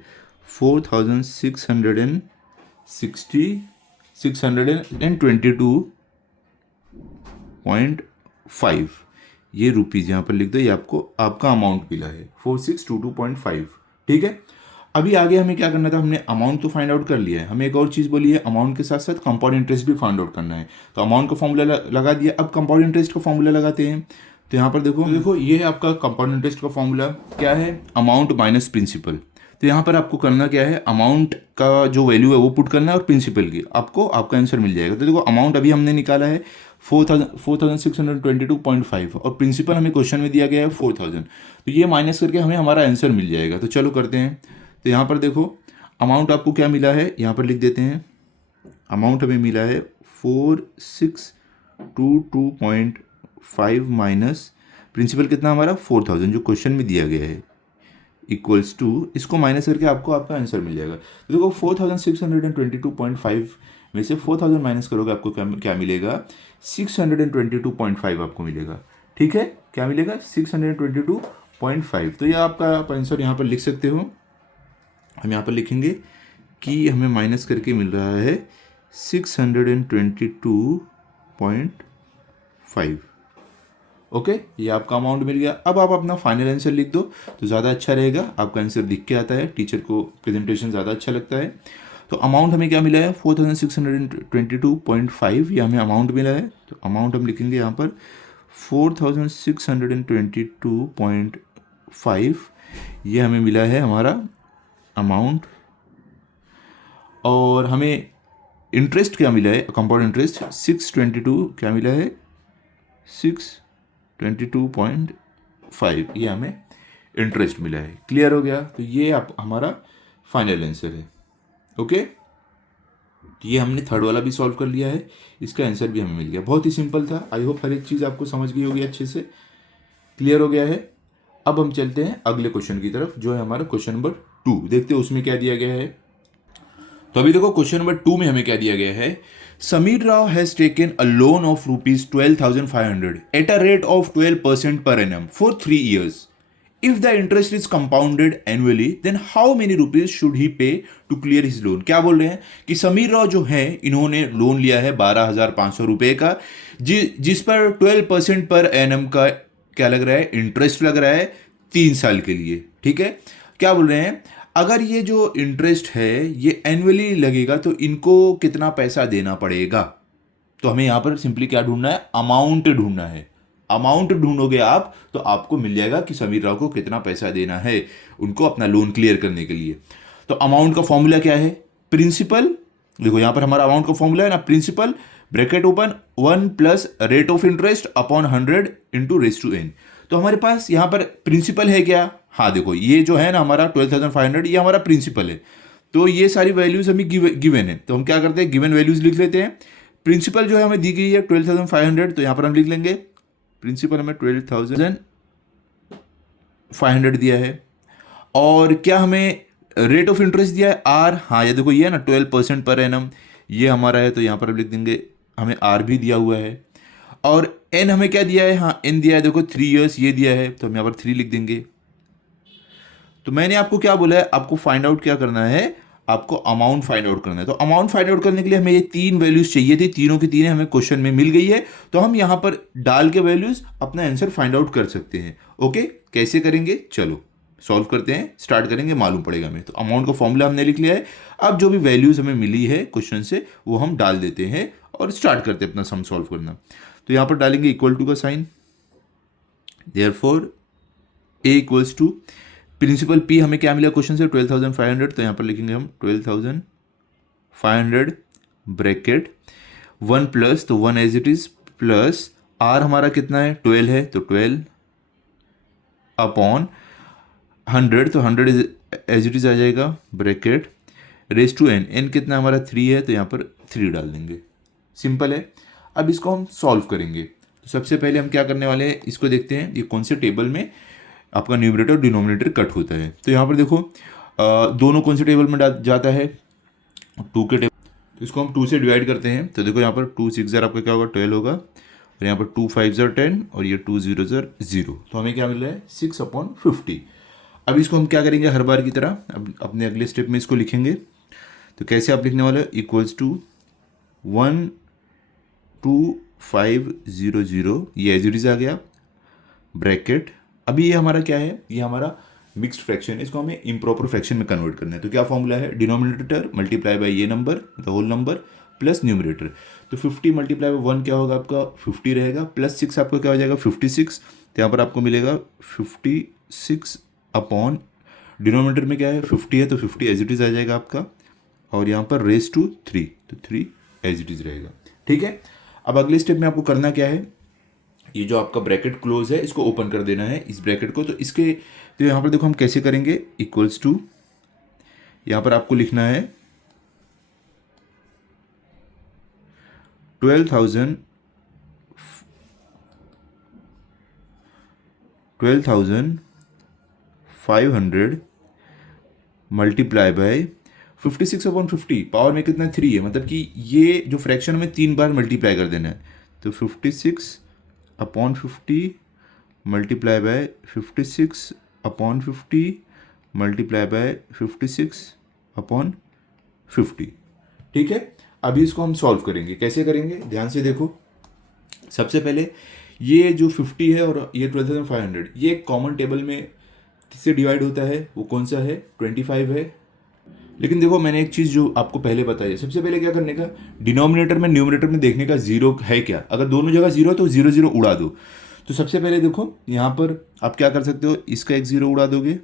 4622.5, ये रुपीज़ यहाँ पर लिख दो, ये आपको आपका अमाउंट मिला है 4622.5, ठीक है। अभी आगे हमें क्या करना था, हमने अमाउंट तो फाइंड आउट कर लिया है, हमें एक और चीज़ बोली है, अमाउंट के साथ साथ कंपाउंड इंटरेस्ट भी फाइंड आउट करना है। तो अमाउंट का फॉर्मूला लगा दिया, अब कंपाउंड इंटरेस्ट का फॉर्मूला लगाते हैं। तो यहाँ पर देखो ये है आपका कंपाउंड इंटरेस्ट का फॉर्मूला, क्या है, अमाउंट माइनस प्रिंसिपल। तो यहाँ पर आपको करना क्या है, अमाउंट का जो वैल्यू है वो पुट करना है और प्रिंसिपल की, आपको आपका आंसर मिल जाएगा। तो देखो अमाउंट अभी हमने निकाला है 4622.5 और प्रिंसिपल हमें क्वेश्चन में दिया गया है 4000, तो ये माइनस करके हमें हमारा आंसर मिल जाएगा। तो चलो करते हैं। तो यहाँ पर देखो अमाउंट आपको क्या मिला है, यहाँ पर लिख देते हैं, अमाउंट हमें मिला है 4622.5 माइनस प्रिंसिपल कितना हमारा 4000 जो क्वेश्चन में दिया गया है, इक्वल्स टू, इसको माइनस करके आपको आपका आंसर मिल जाएगा। तो देखो 4622.5 में से 4000 माइनस करोगे आपको क्या मिलेगा, 622.5 आपको मिलेगा, ठीक है। क्या मिलेगा, 622.5 0.5। तो ये आपका आप आंसर यहाँ पर लिख सकते हो। हम यहाँ पर लिखेंगे कि हमें माइनस करके मिल रहा है 622.5। ओके, ये आपका अमाउंट मिल गया। अब आप अपना फाइनल आंसर लिख दो तो ज़्यादा अच्छा रहेगा, आपका आंसर दिख के आता है, टीचर को प्रेजेंटेशन ज़्यादा अच्छा लगता है। तो अमाउंट हमें क्या मिला है 4622.5, ये हमें अमाउंट मिला है। तो अमाउंट हम लिखेंगे यहाँ पर 4622.5, ये हमें मिला है हमारा अमाउंट। और हमें इंटरेस्ट क्या मिला है, कंपाउंड इंटरेस्ट 622 क्या मिला है 622.5, ये हमें इंटरेस्ट मिला है। क्लियर हो गया? तो ये आप हमारा फाइनल आंसर है। ओके, ये हमने थर्ड वाला भी सॉल्व कर लिया है, इसका आंसर भी हमें मिल गया। बहुत ही सिंपल था। आई होप हर एक चीज़ आपको समझ गई होगी, अच्छे से क्लियर हो गया है। अब हम चलते हैं अगले क्वेश्चन की तरफ, जो है हमारा क्वेश्चन नंबर 2। देखते हैं उसमें क्या दिया गया है। तो अभी देखो क्वेश्चन नंबर 2 में हमें क्या दिया गया है। Sameer Rao has taken a loan of ₹12,500 eight a rate of 12% per annum for 3 years. If the interest is compounded annually, then how many rupees should he pay to clear his loan? क्या बोल रहे हैं कि समीर राव जो है, इन्होंने लोन लिया है 12,500 रुपए का, जिस पर 12% पर एनम का क्या लग रहा है, इंटरेस्ट लग रहा है 3 साल के लिए। ठीक है, क्या बोल रहे हैं, अगर ये जो इंटरेस्ट है ये एनुअली लगेगा तो इनको कितना पैसा देना पड़ेगा। तो हमें यहाँ पर सिंपली क्या ढूंढना है, अमाउंट ढूंढना है। अमाउंट ढूंढोगे आप तो आपको मिल जाएगा कि समीर राव को कितना पैसा देना है उनको अपना लोन क्लियर करने के लिए। तो अमाउंट का फॉर्मूला क्या है, प्रिंसिपल। देखो यहाँ पर हमारा अमाउंट का फॉर्मूला है ना, principal bracket open 1 plus rate of interest upon 100 into raise to N. तो हमारे पास यहाँ पर प्रिंसिपल है क्या, हाँ देखो ये जो है ना हमारा 12,500, ये हमारा प्रिंसिपल है। तो ये सारी वैल्यूज हमें गिवन है, तो हम क्या करते हैं, गिवन वैल्यूज लिख लेते हैं। प्रिंसिपल जो है हमें दी गई है 12,500, तो यहाँ पर हम लिख लेंगे प्रिंसिपल हमें 12,500 दिया है। और क्या हमें रेट ऑफ इंटरेस्ट दिया है आर, हाँ ये देखो ये है ना 12% पर एनम, ये हमारा है, तो यहाँ पर हम लिख देंगे हमें आर भी दिया हुआ है। और एन हमें क्या दिया है, हाँ एन दिया है, देखो 3 years ये दिया है, तो हम यहाँ पर 3 लिख देंगे। तो मैंने आपको क्या बोला है, आपको फाइंड आउट क्या करना है, आपको अमाउंट फाइंड आउट करना है। तो अमाउंट फाइंड आउट करने के लिए हमें ये 3 वैल्यूज चाहिए थी, तीनों की तीनों हमें क्वेश्चन में मिल गई है। तो हम यहाँ पर डाल के वैल्यूज अपना आंसर फाइंड आउट कर सकते हैं। ओके, कैसे करेंगे, चलो सॉल्व करते हैं, स्टार्ट करेंगे, मालूम पड़ेगा हमें। तो अमाउंट का फॉर्मूला हमने लिख लिया है। अब जो भी वैल्यूज हमें मिली है क्वेश्चन से वो हम डाल देते हैं और स्टार्ट करते हैं अपना सम सॉल्व करना। तो यहाँ पर डालेंगे इक्वल टू का sign, therefore A equals to principal P हमें क्या मिला क्वेश्चन से 12,500, तो यहाँ पर लिखेंगे हम 12,500 ब्रैकेट 1 प्लस, तो 1 as it is, plus R हमारा कितना है 12 है, तो 12 अपॉन 100, तो 100 एज इट इज आ जाएगा bracket raise to N, N कितना हमारा 3 है, तो यहाँ पर 3 डाल देंगे। सिंपल है। अब इसको हम सॉल्व करेंगे। तो सबसे पहले हम क्या करने वाले हैं, इसको देखते हैं ये कौन से टेबल में आपका न्यूमरेटर और डिनोमिनेटर कट होता है। तो यहाँ पर देखो दोनों कौन से टेबल में जाता है, 2 के टेबल। तो इसको हम 2 से डिवाइड करते हैं। तो देखो यहाँ पर 2 6 ज़र आपका क्या होगा 12 होगा, और यहाँ पर 2 5 ज़र 10, और ये 2 0 ज़र 0। तो हमें क्या मिल रहा है 6/50। अब इसको हम क्या करेंगे हर बार की तरह, अब अपने अगले स्टेप में इसको लिखेंगे। तो कैसे आप लिखने वाले, इक्वल्स टू 12500, ये एज इट इज आ गया ब्रैकेट। अभी ये हमारा क्या है, ये हमारा मिक्स्ड फ्रैक्शन है, इसको हमें इम्प्रॉपर फ्रैक्शन में कन्वर्ट करना है। तो क्या फॉर्मूला है, डिनोमिनेटर मल्टीप्लाई बाय ये number the whole number plus numerator. तो 50 मल्टीप्लाई बाय 1 क्या होगा आपका 50 रहेगा, प्लस 6 आपका क्या हो जाएगा 56। तो यहाँ पर आपको मिलेगा 56 अपॉन डिनोमिनेटर में क्या है 50 है, तो 50 एज इट इज आ जाएगा आपका, और यहाँ पर रेस टू 3, तो 3 एज इट इज रहेगा। ठीक है, अब अगले स्टेप में आपको करना क्या है, ये जो आपका ब्रैकेट क्लोज है इसको ओपन कर देना है, इस ब्रैकेट को। तो इसके तो यहाँ पर देखो हम कैसे करेंगे, इक्वल्स टू यहाँ पर आपको लिखना है 12,500 मल्टीप्लाई बाय 56/50, पावर में कितना 3 है, मतलब कि ये जो फ्रैक्शन में 3 बार मल्टीप्लाई कर देना है। तो 56/50 multiply by 56 upon 50 multiply by 56 upon 50। ठीक है, अभी इसको हम सॉल्व करेंगे। कैसे करेंगे, ध्यान से देखो। सबसे पहले ये जो 50 है और ये 12,500, ये एक कॉमन टेबल में किससे डिवाइड होता है, वो कौन सा है, 25 है। लेकिन देखो, मैंने एक चीज़ जो आपको पहले बताई है, सबसे पहले क्या करने का, डिनोमिनेटर में न्यूमरेटर में देखने का जीरो है क्या। अगर दोनों जगह जीरो है तो जीरो जीरो उड़ा दो। तो सबसे पहले देखो यहाँ पर आप क्या कर सकते हो, इसका एक जीरो उड़ा दोगे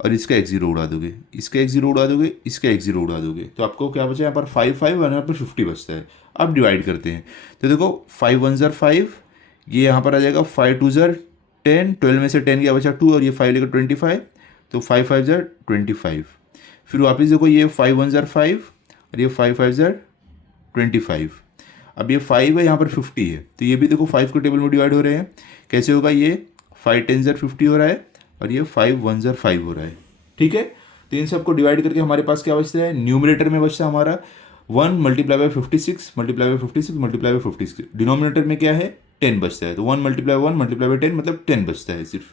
और इसका एक जीरो उड़ा दोगे, इसका एक जीरो उड़ा दोगे, इसका एक जीरो उड़ा दोगे, तो आपको क्या बचा, यहाँ पर 5 5 और यहाँ पर 50 बचता है। अब डिवाइड करते हैं तो देखो 5 1 ज़र 5, ये यहाँ पर आ जाएगा 5 2 ज़र 10, 12 में से 10 गया बचा 2 और ये 5 लेकर 25, तो 5 5 ज़र 25। फिर वापस देखो, ये 5 1 ज़र 5 और ये 5 5 ज़र 25। अब ये 5 है, यहाँ पर 50 है, तो ये भी देखो 5 को टेबल में डिवाइड हो रहे हैं। कैसे होगा, ये 5 10 ज़र 50 हो रहा है और ये 5 1 ज़र 5 हो रहा है। ठीक है, तो इन सबको डिवाइड करके हमारे पास क्या बचता है, न्यूमरेटर में बचता है हमारा 1 multiply by 56 multiply by 56 multiply by 56। Denominator में क्या है, 10 बचता है, तो 1 मल्टीप्लाई 1 मल्टीप्लाई बाय 10 मतलब 10 बचता है सिर्फ।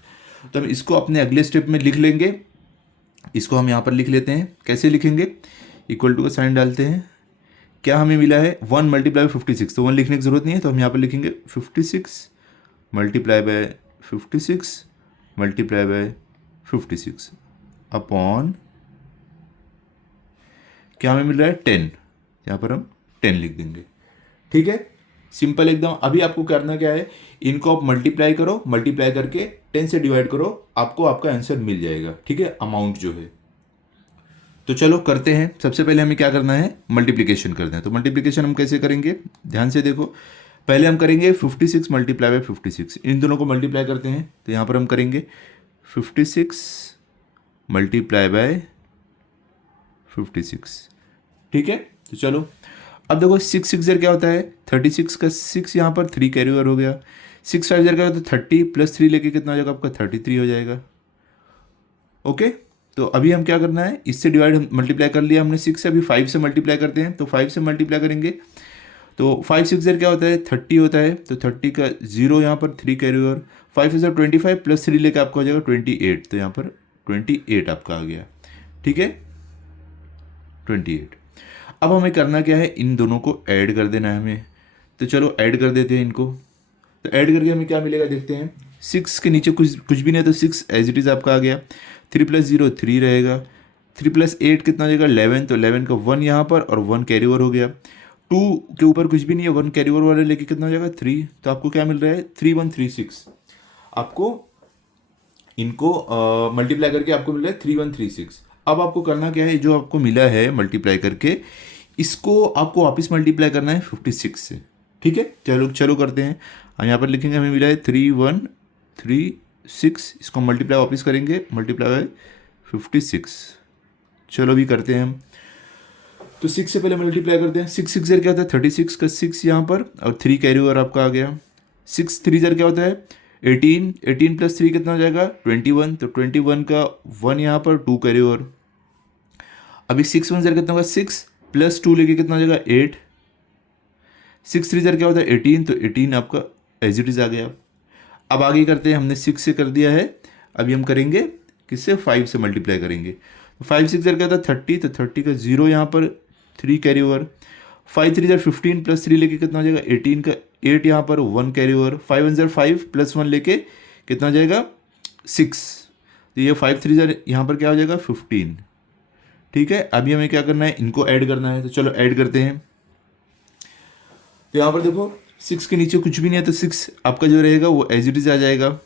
तो हम इसको अपने अगले स्टेप में लिख लेंगे। इसको हम यहाँ पर लिख लेते हैं। कैसे लिखेंगे, इक्वल टू का साइन डालते हैं। क्या हमें मिला है, 1 मल्टीप्लाई बाय 56, तो 1 लिखने की जरूरत नहीं है, तो हम यहाँ पर लिखेंगे 56 multiply by 56 multiply by 56 upon क्या हमें मिल रहा है, 10। यहाँ पर हम 10 लिख देंगे। ठीक है, सिंपल एकदम। अभी आपको करना क्या है, इनको आप मल्टीप्लाई करो, मल्टीप्लाई करके 10 से डिवाइड करो, आपको आपका आंसर मिल जाएगा। ठीक है, अमाउंट जो है। तो चलो करते हैं। सबसे पहले हमें क्या करना है, मल्टीप्लिकेशन करना है। तो मल्टीप्लिकेशन हम कैसे करेंगे, ध्यान से देखो। पहले हम करेंगे 56 मल्टीप्लाई बाय 56, इन दोनों को मल्टीप्लाई करते हैं। तो यहाँ पर हम करेंगे 56 मल्टीप्लाई बाय 56। ठीक है, तो चलो अब देखो 6 6 ज़र क्या होता है, 36 का 6 यहाँ पर 3 कैरी ओवर हो गया। 6 5 ज़र क्या होता है, 30 प्लस 3 लेके कितना हो जाएगा आपका, 33 हो जाएगा। ओके, तो अभी हम क्या करना है, इससे डिवाइड मल्टीप्लाई कर लिया हमने 6 से, अभी 5 से मल्टीप्लाई करते हैं। तो 5 से मल्टीप्लाई करेंगे तो 5 6 ज़र क्या होता है, 30 होता है। तो 30 का 0 यहाँ पर 3 कैरी ओवर, 5 ज़र 25 प्लस 3 लेके आपका हो जाएगा 28। तो यहाँ पर 28 आपका आ गया। ठीक है, 28। अब हमें करना क्या है, इन दोनों को ऐड कर देना है हमें। तो चलो ऐड कर देते हैं इनको। तो ऐड करके हमें क्या मिलेगा देखते हैं। 6 के नीचे कुछ भी नहीं है, तो 6 एज इट इज़ आपका आ गया। 3 + 0 3 रहेगा। 3 + 8 कितना हो जाएगा, 11। तो 11 का 1 यहाँ पर और 1 कैरी ओवर हो गया। 2 के ऊपर कुछ भी नहीं है, 1 कैरी ओवर वाले लेके कितना हो जाएगा, 3। तो आपको क्या मिल रहा है, 3136। आपको इनको मल्टीप्लाई करके आपको मिल रहा है 3136। अब आपको करना क्या है, जो आपको मिला है मल्टीप्लाई करके, इसको आपको वापस मल्टीप्लाई करना है 56 से। ठीक है, चलो चलो करते हैं। हम यहाँ पर लिखेंगे, हमें मिला है 3136, इसको मल्टीप्लाई वापस करेंगे, मल्टीप्लाई बाय 56। चलो भी करते हैं हम। तो 6 से पहले मल्टीप्लाई करते हैं। 6 6 ज़र क्या होता है, 36 का 6 यहाँ पर और 3 कैरी ओवर आपका आ गया। 6 3 ज़र क्या होता है, 18। 18 + 3 कितना हो जाएगा, 21। तो 21 का 1 यहाँ पर 2 कैरी ओवर। अभी 6 1 ज़र कितना होगा, 6 + 2 लेके कितना हो जाएगा, 8। 6 3 ज़र क्या होता है, 18। तो 18 आपका एज इट इज़ आ गया। अब आगे करते हैं, हमने 6 से कर दिया है, अभी हम करेंगे किससे, 5 से मल्टीप्लाई करेंगे। तो 5 6 ज़र क्या होता है, 30। तो 30 का 0 यहाँ पर 3 कैरी ओवर। 5 3 ज़र 15 + 3 लेके कितना हो जाएगा, 18 का 8 यहाँ पर 1 कैरी ओवर। 5 1 ज़र 5 + 1 लेके कितना हो जाएगा, 6। तो ये 5 3 ज़र यहाँ पर क्या हो जाएगा, 15। ठीक है, अभी हमें क्या करना है, इनको ऐड करना है। तो चलो ऐड करते हैं। तो यहाँ पर देखो 6 के नीचे कुछ भी नहीं है, तो 6 आपका जो रहेगा वो एज इट इज़ आ जाएगा।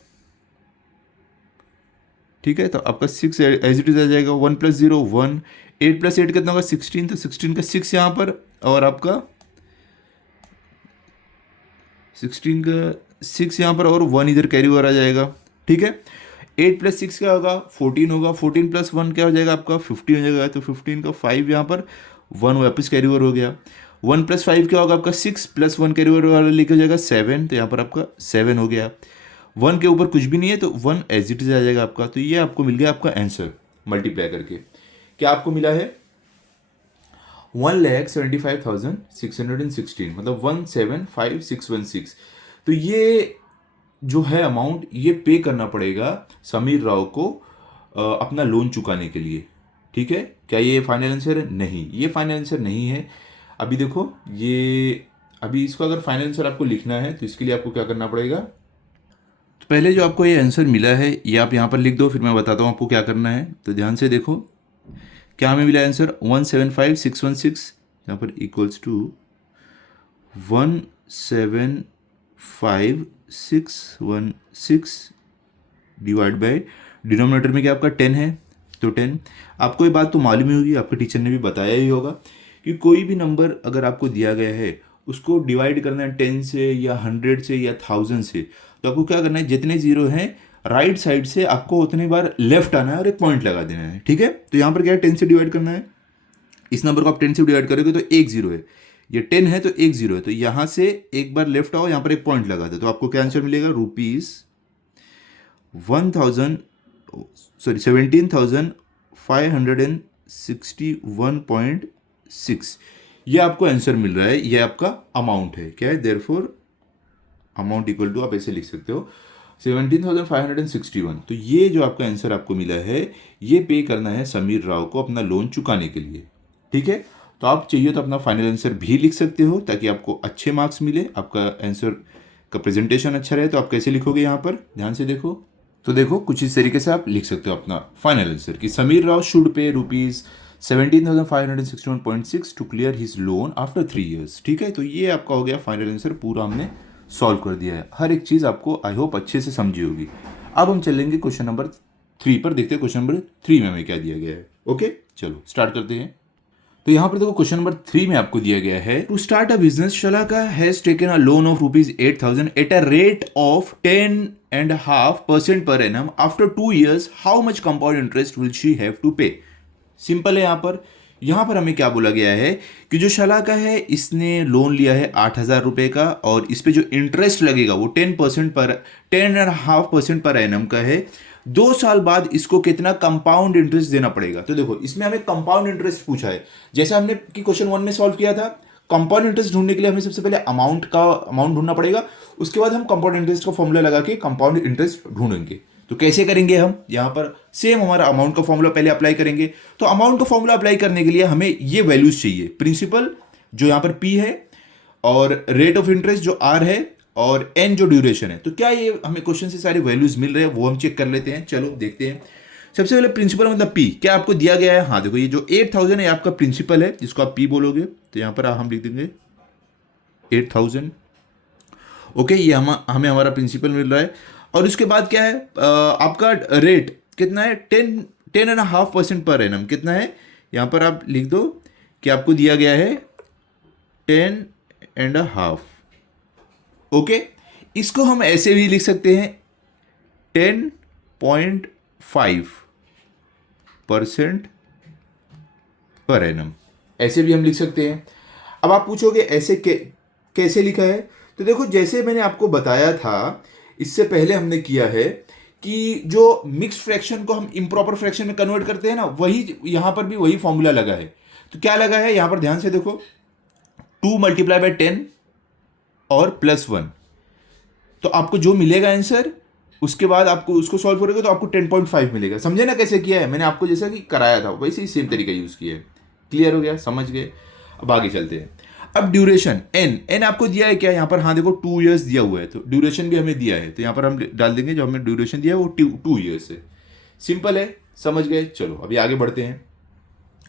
ठीक है, तो आपका 6 एज इट इज़ आ जाएगा। 1 + 0 1। 8 + 8 कितना होगा, 16। तो 16 का 6 यहाँ पर और आपका 16 का 6 यहाँ पर और 1 इधर कैरी ओवर आ जाएगा। ठीक है, 8 + 6 क्या होगा, 14 होगा। 14 + 1 क्या हो जाएगा आपका, 15 हो जाएगा। तो 15 का 5 यहाँ पर 1 वापस कैरी ओवर हो गया। 1 + 5 क्या होगा आपका, 6 + 1 कैरी ओवर वाला लेके हो जाएगा 7। तो यहाँ पर आपका 7 हो गया। 1 के ऊपर कुछ भी नहीं है, तो 1 एज इट इज़ आ जाएगा आपका। तो ये आपको मिल गया आपका आंसर मल्टीप्लाई करके। क्या आपको मिला है, 1,75,616, मतलब 175,616। तो ये जो है अमाउंट ये पे करना पड़ेगा समीर राव को अपना लोन चुकाने के लिए। ठीक है, क्या ये फाइनल आंसर है? नहीं, ये फाइनल आंसर नहीं है। अभी देखो ये, अभी इसको अगर फाइनल आंसर आपको लिखना है तो इसके लिए आपको क्या करना पड़ेगा, तो पहले जो आपको ये आंसर मिला है ये आप यहाँ पर लिख दो, फिर मैं बताता हूँ आपको क्या करना है। तो ध्यान से देखो क्या हमें मिला आंसर, 175,616, यहाँ पर equals to 175,616 divide by, denominator में क्या आपका 10 है, तो 10। आपको ये बात तो मालूम ही होगी, आपके टीचर ने भी बताया ही होगा कि कोई भी नंबर अगर आपको दिया गया है उसको डिवाइड करना है 10 से या 100 से या 1000 से, तो आपको क्या करना है, जितने जीरो हैं राइट साइड से आपको उतनी बार लेफ्ट आना है और एक पॉइंट लगा देना है। ठीक है, तो यहाँ पर क्या है, 10 से डिवाइड करना है, इस नंबर को आप 10 से डिवाइड करोगे तो एक जीरो है, ये 10 है तो एक जीरो है, तो यहाँ से एक बार लेफ्ट आओ, यहाँ पर एक पॉइंट लगा दे, तो आपको क्या आंसर मिलेगा, ₹1000 सॉरी 17,561.6, ये आपको आंसर मिल रहा है, ये आपका अमाउंट है। क्या है, देयरफॉर अमाउंट इक्वल टू, आप ऐसे लिख सकते हो 17,561। तो ये जो आपका आंसर आपको मिला है ये पे करना है समीर राव को अपना लोन चुकाने के लिए। ठीक है, तो आप चाहिए तो अपना फाइनल आंसर भी लिख सकते हो ताकि आपको अच्छे मार्क्स मिले, आपका आंसर का प्रेजेंटेशन अच्छा रहे। तो आप कैसे लिखोगे, यहाँ पर ध्यान से देखो, तो देखो कुछ इस तरीके से आप लिख सकते हो अपना फाइनल आंसर कि Sameer Rao should pay ₹17,561.6 to clear his loan after 3 years। ठीक है, तो ये आपका हो गया फाइनल आंसर, पूरा हमने सॉल्व कर दिया है। हर एक चीज़ आपको आई होप अच्छे से समझी होगी। अब हम चलेंगे क्वेश्चन नंबर 3 पर, देखते हैं क्वेश्चन नंबर 3 में हमें क्या दिया गया है। ओके, चलो स्टार्ट करते हैं। तो यहाँ पर देखो क्वेश्चन नंबर 3 में आपको दिया गया है, to start a business Shalaka has taken a loan of ₹8,000 at a rate of 10.5% per annum। After 2 years how much compound interest will she have to pay. Simple है, यहाँ पर हमें क्या बोला गया है कि जो शलाका है इसने लोन लिया है 8,000 रुपये का, और इस पे जो इंटरेस्ट लगेगा वो 10.5% पर एनम का है। 2 साल बाद इसको कितना कंपाउंड इंटरेस्ट देना पड़ेगा। तो देखो इसमें हमें कंपाउंड इंटरेस्ट पूछा है, जैसे हमने कि क्वेश्चन 1 में सॉल्व किया था। कंपाउंड इंटरेस्ट ढूंढने के लिए हमें सबसे पहले अमाउंट ढूंढना पड़ेगा, उसके बाद हम कंपाउंड इंटरेस्ट का फॉर्मूला लगा के कंपाउंड इंटरेस्ट ढूंढेंगे। तो कैसे करेंगे हम, यहाँ पर सेम हमारा अमाउंट का फॉर्मूला पहले अप्लाई करेंगे। तो अमाउंट का फॉर्मूला अप्लाई करने के लिए हमें ये वैल्यूज चाहिए, प्रिंसिपल जो यहाँ पर पी है, और रेट ऑफ इंटरेस्ट जो आर है, और एन जो ड्यूरेशन है। तो क्या ये हमें क्वेश्चन से सारे वैल्यूज मिल रहे हैं, वो हम चेक कर लेते हैं। चलो देखते हैं। सबसे पहले प्रिंसिपल मतलब पी, क्या आपको दिया गया है। हाँ देखो, ये जो 8,000 है आपका प्रिंसिपल है, जिसको आप पी बोलोगे, तो यहाँ पर हम लिख देंगे 8,000। ओके, ये हमें हमारा प्रिंसिपल मिल रहा है। और उसके बाद क्या है, आपका रेट कितना है, 10.5% पर एनम कितना है, यहाँ पर आप लिख दो कि आपको दिया गया है 10.5। ओके, इसको हम ऐसे भी लिख सकते हैं 10.5% पर एनम, ऐसे भी हम लिख सकते हैं। अब आप पूछोगे ऐसे कैसे लिखा है, तो देखो जैसे मैंने आपको बताया था, इससे पहले हमने किया है कि जो मिक्स फ्रैक्शन को हम इम्प्रॉपर फ्रैक्शन में कन्वर्ट करते हैं ना, वही यहाँ पर भी वही फॉर्मूला लगा है। तो क्या लगा है यहाँ पर, ध्यान से देखो, 2 × 10 और +1, तो आपको जो मिलेगा आंसर, उसके बाद आपको उसको सॉल्व करोगे तो आपको 10.5 मिलेगा। समझे ना कैसे किया है मैंने, आपको जैसा कि कराया था वैसे ही सेम तरीका यूज़ किया है। क्लियर हो गया, समझ गए। अब आगे चलते हैं। अब ड्यूरेशन एन आपको दिया है क्या यहाँ पर, हाँ देखो 2 years दिया हुआ है, तो ड्यूरेशन भी हमें दिया है, तो यहाँ पर हम डाल देंगे जो हमें ड्यूरेशन दिया है वो 2 years है। सिंपल है, समझ गए। चलो अभी आगे बढ़ते हैं।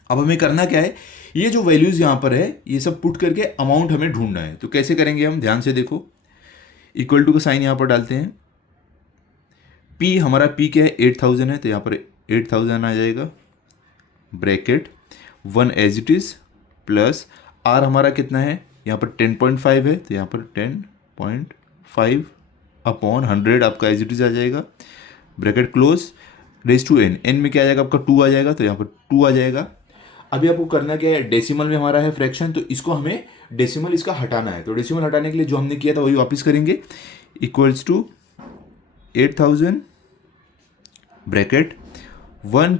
अब हमें करना क्या है, ये जो वैल्यूज यहाँ पर है ये सब पुट करके अमाउंट हमें ढूंढना है। तो कैसे करेंगे हम, ध्यान से देखो, इक्वल टू का साइन यहाँ पर डालते हैं। पी हमारा पी क्या है, 8,000 है, तो यहाँ पर 8,000 आ जाएगा, bracket 1 as it is, plus R हमारा कितना है, यहाँ पर 10.5 है, तो यहाँ पर 10.5 अपॉन 100 आपका एज इट इज आ जाएगा, bracket close, raise to N, N में क्या आ जाएगा आपका 2 आ जाएगा, तो यहाँ पर 2 आ जाएगा। अभी आपको करना क्या है, डेसिमल में हमारा है फ्रैक्शन, तो इसको हमें डेसिमल इसका हटाना है। तो डेसिमल हटाने के लिए जो हमने किया था वही वापस करेंगे, इक्वल्स टू 8,000 ब्रैकेट 1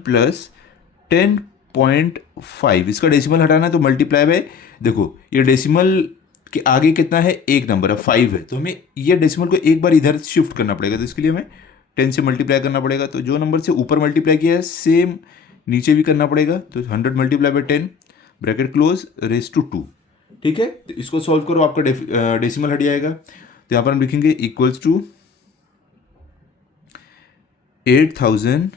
+ 10.5, इसका डेसिमल हटाना है तो मल्टीप्लाई बाय, देखो ये डेसिमल उसके आगे कितना है, एक नंबर है 5 है, तो हमें ये डेसिमल को एक बार इधर शिफ्ट करना पड़ेगा, तो इसके लिए हमें 10 से मल्टीप्लाई करना पड़ेगा। तो जो नंबर से ऊपर मल्टीप्लाई किया है सेम नीचे भी करना पड़ेगा, तो 100 multiply by 10 bracket close raise to 2। ठीक है, तो इसको सॉल्व करो, आपका डेसिमल हट जाएगा। तो यहाँ पर हम लिखेंगे इक्वल्स टू 8000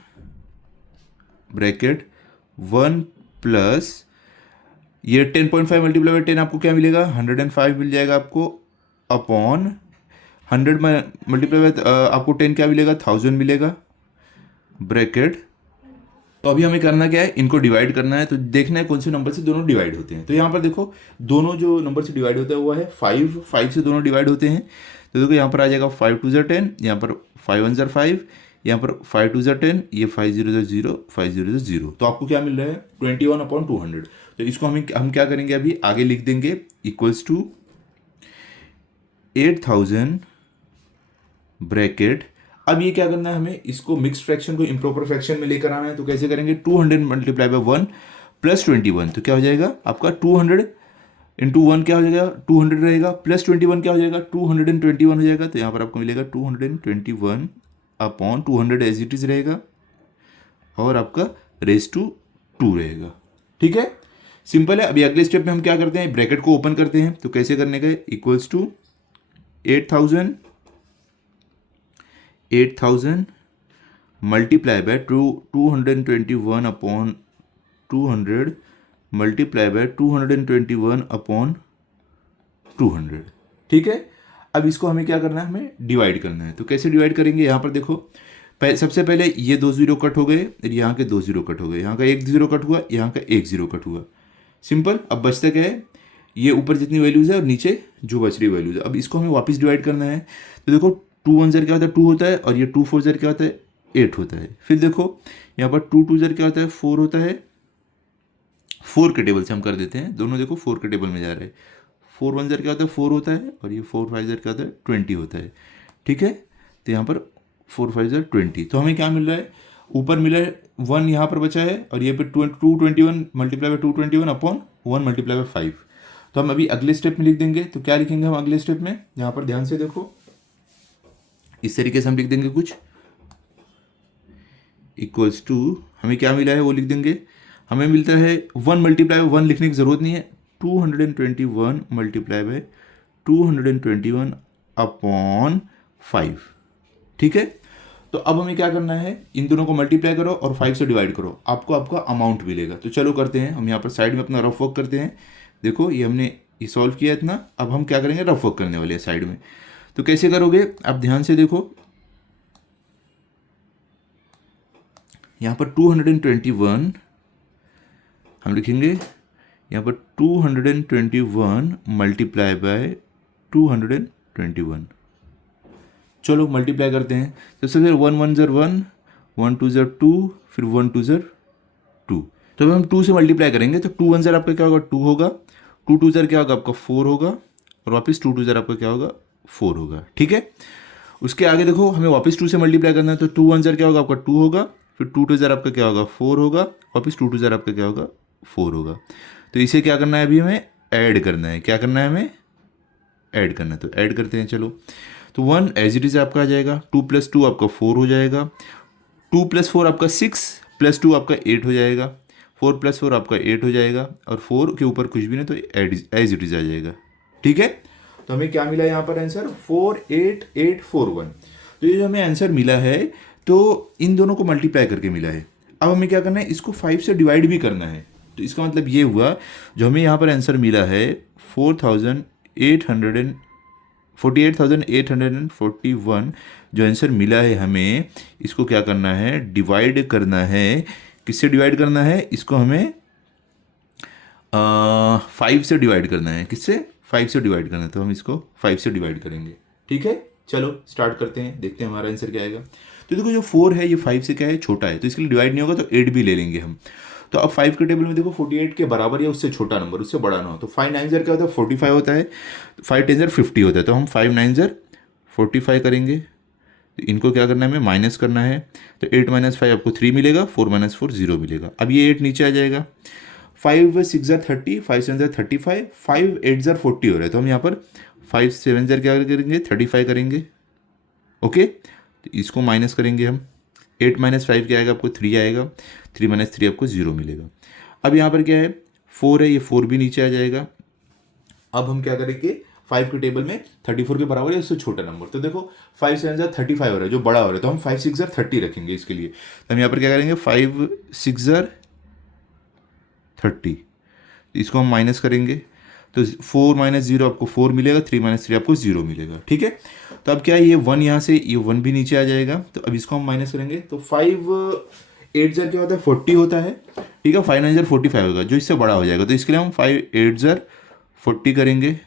ब्रैकेट 1 प्लस ये 10.5 मल्टीप्लाई बाई 10 आपको क्या मिलेगा, 105 मिल जाएगा आपको, अपॉन 100 मल्टीप्लाई बाई आपको 10 क्या मिलेगा, 1000 मिलेगा ब्रैकेट। तो अभी हमें करना क्या है, इनको डिवाइड करना है, तो देखना है कौन से नंबर से दोनों डिवाइड होते हैं। तो यहाँ पर देखो दोनों जो नंबर से डिवाइड होता है वो है 5 से दोनों डिवाइड होते हैं। तो देखो यहाँ पर आ जाएगा 5 2 ज़ा 10, यहाँ पर 5 1 ज़ा 5, यहाँ पर 5 2 ज़ा 10, ये 5 0 ज़ा 0, 5 0 ज़ा 0। तो आपको क्या मिल रहा है 21/200। तो इसको हम क्या करेंगे, अभी आगे लिख देंगे इक्वल्स टू 8000 ब्रैकेट। अब ये क्या करना है, हमें इसको मिक्स फ्रैक्शन को इम्प्रॉपर फ्रैक्शन में लेकर आना है। तो कैसे करेंगे, 200 मल्टीप्लाई बाई 1 प्लस 21, तो क्या हो जाएगा आपका 200 इंटू 1 क्या हो जाएगा 200 रहेगा, प्लस 21 क्या हो जाएगा 221 हो जाएगा। तो यहाँ पर आपको मिलेगा 221 अपॉन 200 एज इट इज रहेगा, और आपका रेस टू 2 रहेगा। ठीक है, सिंपल है। अभी अगले स्टेप में हम क्या करते हैं, ब्रैकेट को ओपन करते हैं। तो कैसे करने का, equals to 8000 multiply by 221 upon 200 multiply by 221 upon 200। ठीक है, अब इसको हमें क्या करना है, हमें डिवाइड करना है। तो कैसे डिवाइड करेंगे, यहाँ पर देखो सबसे पहले ये 2 0 कट हो गए, यहाँ के 2 0 कट हो गए, यहाँ का 1 0 कट हुआ, यहाँ का 1 0 कट हुआ। सिंपल। अब बचता क्या है, ये ऊपर जितनी वैल्यूज़ है और नीचे जो बच रही वैल्यूज़ है। अब इसको हमें वापस डिवाइड करना है। तो देखो 2 1 ज़र क्या होता है 2 होता है, और ये 2 4 ज़र क्या होता है 8 होता है। फिर देखो यहाँ पर 2 2 ज़र क्या होता है 4 होता है, 4 के टेबल से हम कर देते हैं, दोनों देखो 4 के टेबल में जा रहे हैं। 4 1 ज़र क्या होता है 4 होता है, और ये 4 5 ज़र क्या होता है 20 होता है। ठीक है, तो यहाँ पर 4 5 ज़र 20। तो हमें क्या मिल रहा है, ऊपर मिला है 1 यहाँ पर बचा है, और ये पे 221 multiply by 221 upon 1 multiply by 5। तो हम अभी अगले स्टेप में लिख देंगे। तो क्या लिखेंगे हम अगले स्टेप में, यहाँ पर ध्यान से देखो, इस तरीके से हम लिख देंगे कुछ, इक्वल्स टू हमें क्या मिला है वो लिख देंगे। हमें मिलता है 1 मल्टीप्लाई बाई 1 लिखने की ज़रूरत नहीं है, 221 मल्टीप्लाई बाई 221 अपॉन 5। ठीक है, तो अब हमें क्या करना है, इन दोनों को मल्टीप्लाई करो और 5 से डिवाइड करो, आपको आपका अमाउंट मिलेगा। तो चलो करते हैं, हम यहाँ पर साइड में अपना रफ वर्क करते हैं। देखो ये हमने ये सॉल्व किया इतना, अब हम क्या करेंगे, रफ वर्क करने वाले हैं साइड में। तो कैसे करोगे, आप ध्यान से देखो, यहाँ पर 221 हम लिखेंगे, यहाँ पर 221 मल्टीप्लाई बाय 221। चलो मल्टीप्लाई करते हैं। तो सबसे पहले 1 1 ज़र 1, 1 2 ज़र 2, फिर 1 2 ज़र 2। तो अब हम 2 से मल्टीप्लाई करेंगे, तो 2 1 ज़र आपका क्या होगा 2 होगा, 2 2 ज़र क्या होगा आपका 4 होगा, और वापस 2 2 ज़र आपका क्या होगा 4 होगा। ठीक है, उसके आगे देखो हमें वापस 2 से मल्टीप्लाई करना है। तो 2 1 ज़र क्या होगा आपका 2 होगा, फिर 2 2 ज़र आपका क्या होगा 4 होगा, वापस 2 2 ज़र आपका क्या होगा 4 होगा। तो इसे क्या करना है, अभी हमें ऐड करना है। क्या करना है, हमें ऐड करना है। तो ऐड करते हैं चलो। तो 1 एज इट इज आपका आ जाएगा, 2 + 2 आपका 4 हो जाएगा, 2 + 4 आपका 6 + 2 आपका 8 हो जाएगा, 4 + 4 आपका 8 हो जाएगा, और 4 के ऊपर कुछ भी नहीं तो एज इट इज आ जाएगा। ठीक है, तो हमें क्या मिला यहाँ पर आंसर 48841। तो ये जो हमें आंसर मिला है, तो इन दोनों को मल्टीप्लाई करके मिला है। अब हमें क्या करना है, इसको 5 से डिवाइड भी करना है। तो इसका मतलब ये हुआ, जो हमें यहाँ पर आंसर मिला है 48,841 जो आंसर मिला है हमें, इसको क्या करना है, डिवाइड करना है। किससे डिवाइड करना है, इसको हमें 5 से डिवाइड करना है। किससे, 5 से डिवाइड करना है। तो हम इसको 5 से डिवाइड करेंगे। ठीक है, चलो स्टार्ट करते हैं, देखते हैं हमारा आंसर क्या आएगा। तो देखो जो 4 है ये 5 से क्या है छोटा है, तो इसके लिए डिवाइड नहीं होगा, तो 8 भी ले लेंगे हम। तो अब 5 के टेबल में देखो 48 के बराबर या उससे छोटा नंबर, उससे बड़ा ना हो। तो 5 9 ज़र क्या होता है 45 होता है, 5 10 ज़र 50 होता है। तो हम 5 9 ज़र 45 करेंगे। तो इनको क्या करना है, हमें माइनस करना है। तो 8 - 5 आपको 3 मिलेगा, 4 - 4 0 मिलेगा। अब ये 8 नीचे आ जाएगा, 5 6 ज़र 30, 5 7 ज़र 35, 5 8 ज़र 40 हो रहा है। तो हम यहाँ पर 5 7 ज़र क्या करेंगे 35 करेंगे। ओके, तो इसको माइनस करेंगे हम। 8 माइनस 5 क्या आएगा आपको 3 आएगा। 3 माइनस 3 आपको 0 मिलेगा। अब यहाँ पर क्या है 4 है, ये 4 भी नीचे आ जाएगा। अब हम क्या करेंगे 5 के टेबल में 34 के बराबर है उससे छोटा नंबर। तो देखो 5 7 ज़र 35 हो रहा है जो बड़ा हो रहा है, तो हम 5 6 ज़र 30 रखेंगे इसके लिए। तो हम यहाँ पर क्या करेंगे 5 6 ज़र 30, इसको हम माइनस करेंगे। तो 4 माइनस 0 आपको 4 मिलेगा, 3 माइनस 3 आपको 0 मिलेगा। ठीक है, तो अब क्या है ये 1 यहाँ से ये 1 भी नीचे आ जाएगा। तो अब इसको हम माइनस करेंगे। तो 5 8 ज़र क्या होता है 40 होता है। ठीक है, 5 9 ज़र 45 होगा जो इससे बड़ा हो जाएगा। तो इसके लिए हम 5 8 ज़र 40 करेंगे।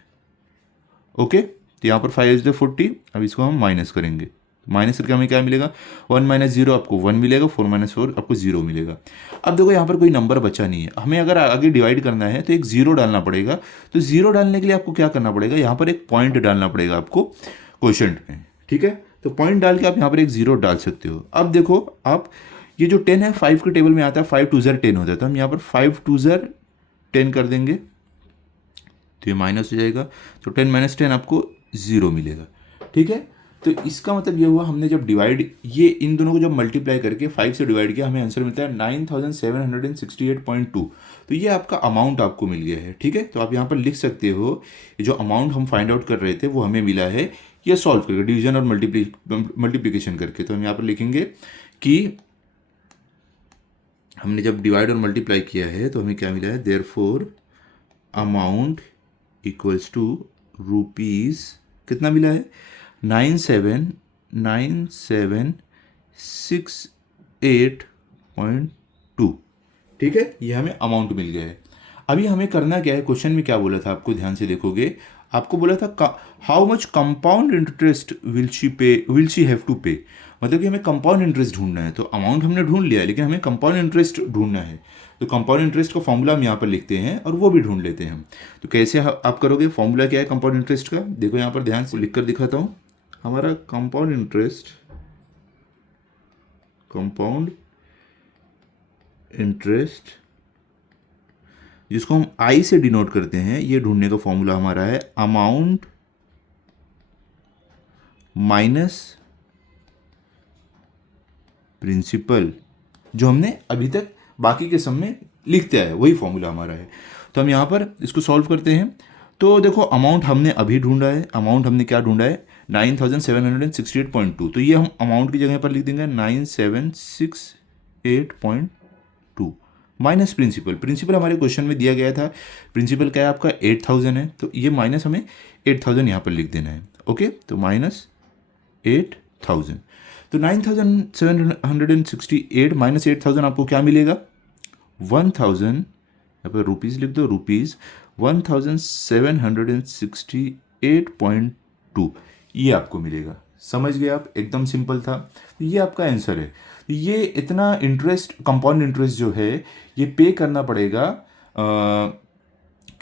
ओके, तो यहाँ पर 5 8 ज़र 40, अब इसको हम माइनस करेंगे। माइनस करके हमें क्या मिलेगा 1 माइनस 0 आपको 1 मिलेगा, 4 माइनस 4 आपको 0 मिलेगा। अब देखो यहाँ पर कोई नंबर बचा नहीं है, हमें अगर आगे डिवाइड करना है तो एक 0 डालना पड़ेगा। तो 0 डालने के लिए आपको क्या करना पड़ेगा, यहाँ पर एक पॉइंट डालना पड़ेगा आपको क्वोशंट में। ठीक है, तो पॉइंट डाल के आप यहाँ पर एक 0 डाल सकते हो। अब देखो आप ये जो 10 है 5 के टेबल में आता है, 5 2 ज़र 10 होता है। तो हम यहाँ पर 5 2 ज़र 10 कर देंगे, तो ये माइनस हो जाएगा। तो 10 माइनस 10 आपको 0 मिलेगा। ठीक है, तो इसका मतलब ये हुआ हमने जब डिवाइड ये इन दोनों को जब मल्टीप्लाई करके 5 से डिवाइड किया हमें आंसर मिलता है 9768.2। तो ये आपका अमाउंट आपको मिल गया है। ठीक है, तो आप यहाँ पर लिख सकते हो ये जो अमाउंट हम फाइंड आउट कर रहे थे वो हमें मिला है ये सॉल्व करके डिवीजन और मल्टीप्लिकेशन करके। तो हम यहाँ पर लिखेंगे कि हमने जब डिवाइड और मल्टीप्लाई किया है तो हमें क्या मिला है, therefore amount equals to rupees कितना मिला है 979768.2। ठीक है, ये हमें अमाउंट मिल गया है। अभी हमें करना क्या है, क्वेश्चन में क्या बोला था आपको ध्यान से देखोगे, आपको बोला था how much compound interest will she have to pay. मतलब कि हमें कंपाउंड इंटरेस्ट ढूंढना है। तो अमाउंट हमने ढूंढ लिया है लेकिन हमें कंपाउंड इंटरेस्ट ढूंढना है। तो कंपाउंड इंटरेस्ट का फॉर्मूला हम यहाँ पर लिखते हैं और वो भी ढूंढ लेते हैं हम। तो कैसे आप करोगे, फॉर्मूला क्या है कंपाउंड इंटरेस्ट का, देखो यहाँ पर ध्यान से लिख कर दिखाता हूँ। हमारा कंपाउंड इंटरेस्ट जिसको हम आई से डिनोट करते हैं, ये ढूंढने का फॉर्मूला हमारा है अमाउंट माइनस प्रिंसिपल, जो हमने अभी तक बाकी के सम में लिखते आए वही फॉर्मूला हमारा है। तो हम यहाँ पर इसको सॉल्व करते हैं। तो देखो अमाउंट हमने अभी ढूंढा है, अमाउंट हमने क्या ढूंढा है 9768.2। तो ये हम अमाउंट की जगह पर लिख देंगे 9768.2 माइनस प्रिंसिपल। प्रिंसिपल हमारे क्वेश्चन में दिया गया था, प्रिंसिपल क्या है आपका 8000 है। तो ये माइनस हमें 8000 यहाँ पर लिख देना है। ओके, तो माइनस 8000। तो 9768 माइनस 8000 आपको क्या मिलेगा 1000, यहाँ पर रुपीज़ लिख दो, रुपीज़ 1768.2 ये आपको मिलेगा। समझ गए आप, एकदम सिंपल था। तो ये आपका आंसर है। ये इतना इंटरेस्ट कंपाउंड इंटरेस्ट जो है ये पे करना पड़ेगा,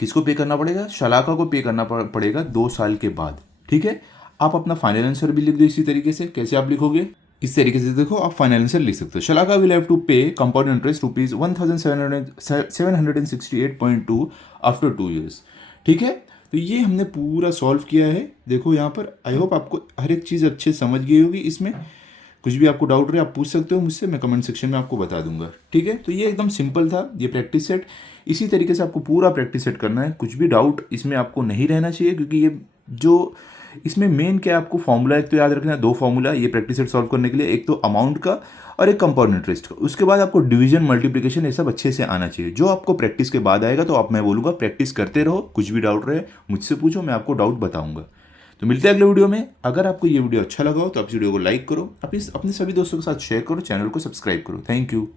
किसको पे करना पड़ेगा, शलाका को पे करना पड़ेगा 2 साल के बाद। ठीक है, आप अपना फाइनल आंसर भी लिख दो इसी तरीके से। कैसे आप लिखोगे, इस तरीके से देखो आप फाइनल आंसर लिख सकते हो। शलाका विल हैव टू पे compound interest rupees 1768.2 after 2 years. ठीक है, तो ये हमने पूरा सॉल्व किया है। देखो यहाँ पर आई होप आपको हर एक चीज़ अच्छे समझ गई होगी। इसमें कुछ भी आपको डाउट रहे आप पूछ सकते हो मुझसे, मैं कमेंट सेक्शन में आपको बता दूंगा। ठीक है, तो ये एकदम सिंपल था ये प्रैक्टिस सेट। इसी तरीके से आपको पूरा प्रैक्टिस सेट करना है, कुछ भी डाउट इसमें आपको नहीं रहना चाहिए, क्योंकि ये जो इसमें मेन क्या है आपको फॉर्मूला एक तो याद रखना है, 2 फॉर्मूला ये प्रैक्टिस सेट सॉल्व करने के लिए, एक तो अमाउंट का और एक कंपाउंड इंटरेस्ट का। उसके बाद आपको डिवीजन मल्टीप्लिकेशन ये सब अच्छे से आना चाहिए। जो आपको प्रैक्टिस के बाद आएगा तो आप मैं बोलूँगा प्रैक्टिस करते रहो, कुछ भी डाउट रहे मुझसे पूछो, मैं आपको डाउट बताऊँगा। तो मिलते हैं अगले वीडियो में। अगर आपको ये वीडियो अच्छा लगा हो तो आप इस वीडियो को लाइक करो, अपने सभी दोस्तों के साथ शेयर करो, चैनल को सब्सक्राइब करो। Thank you.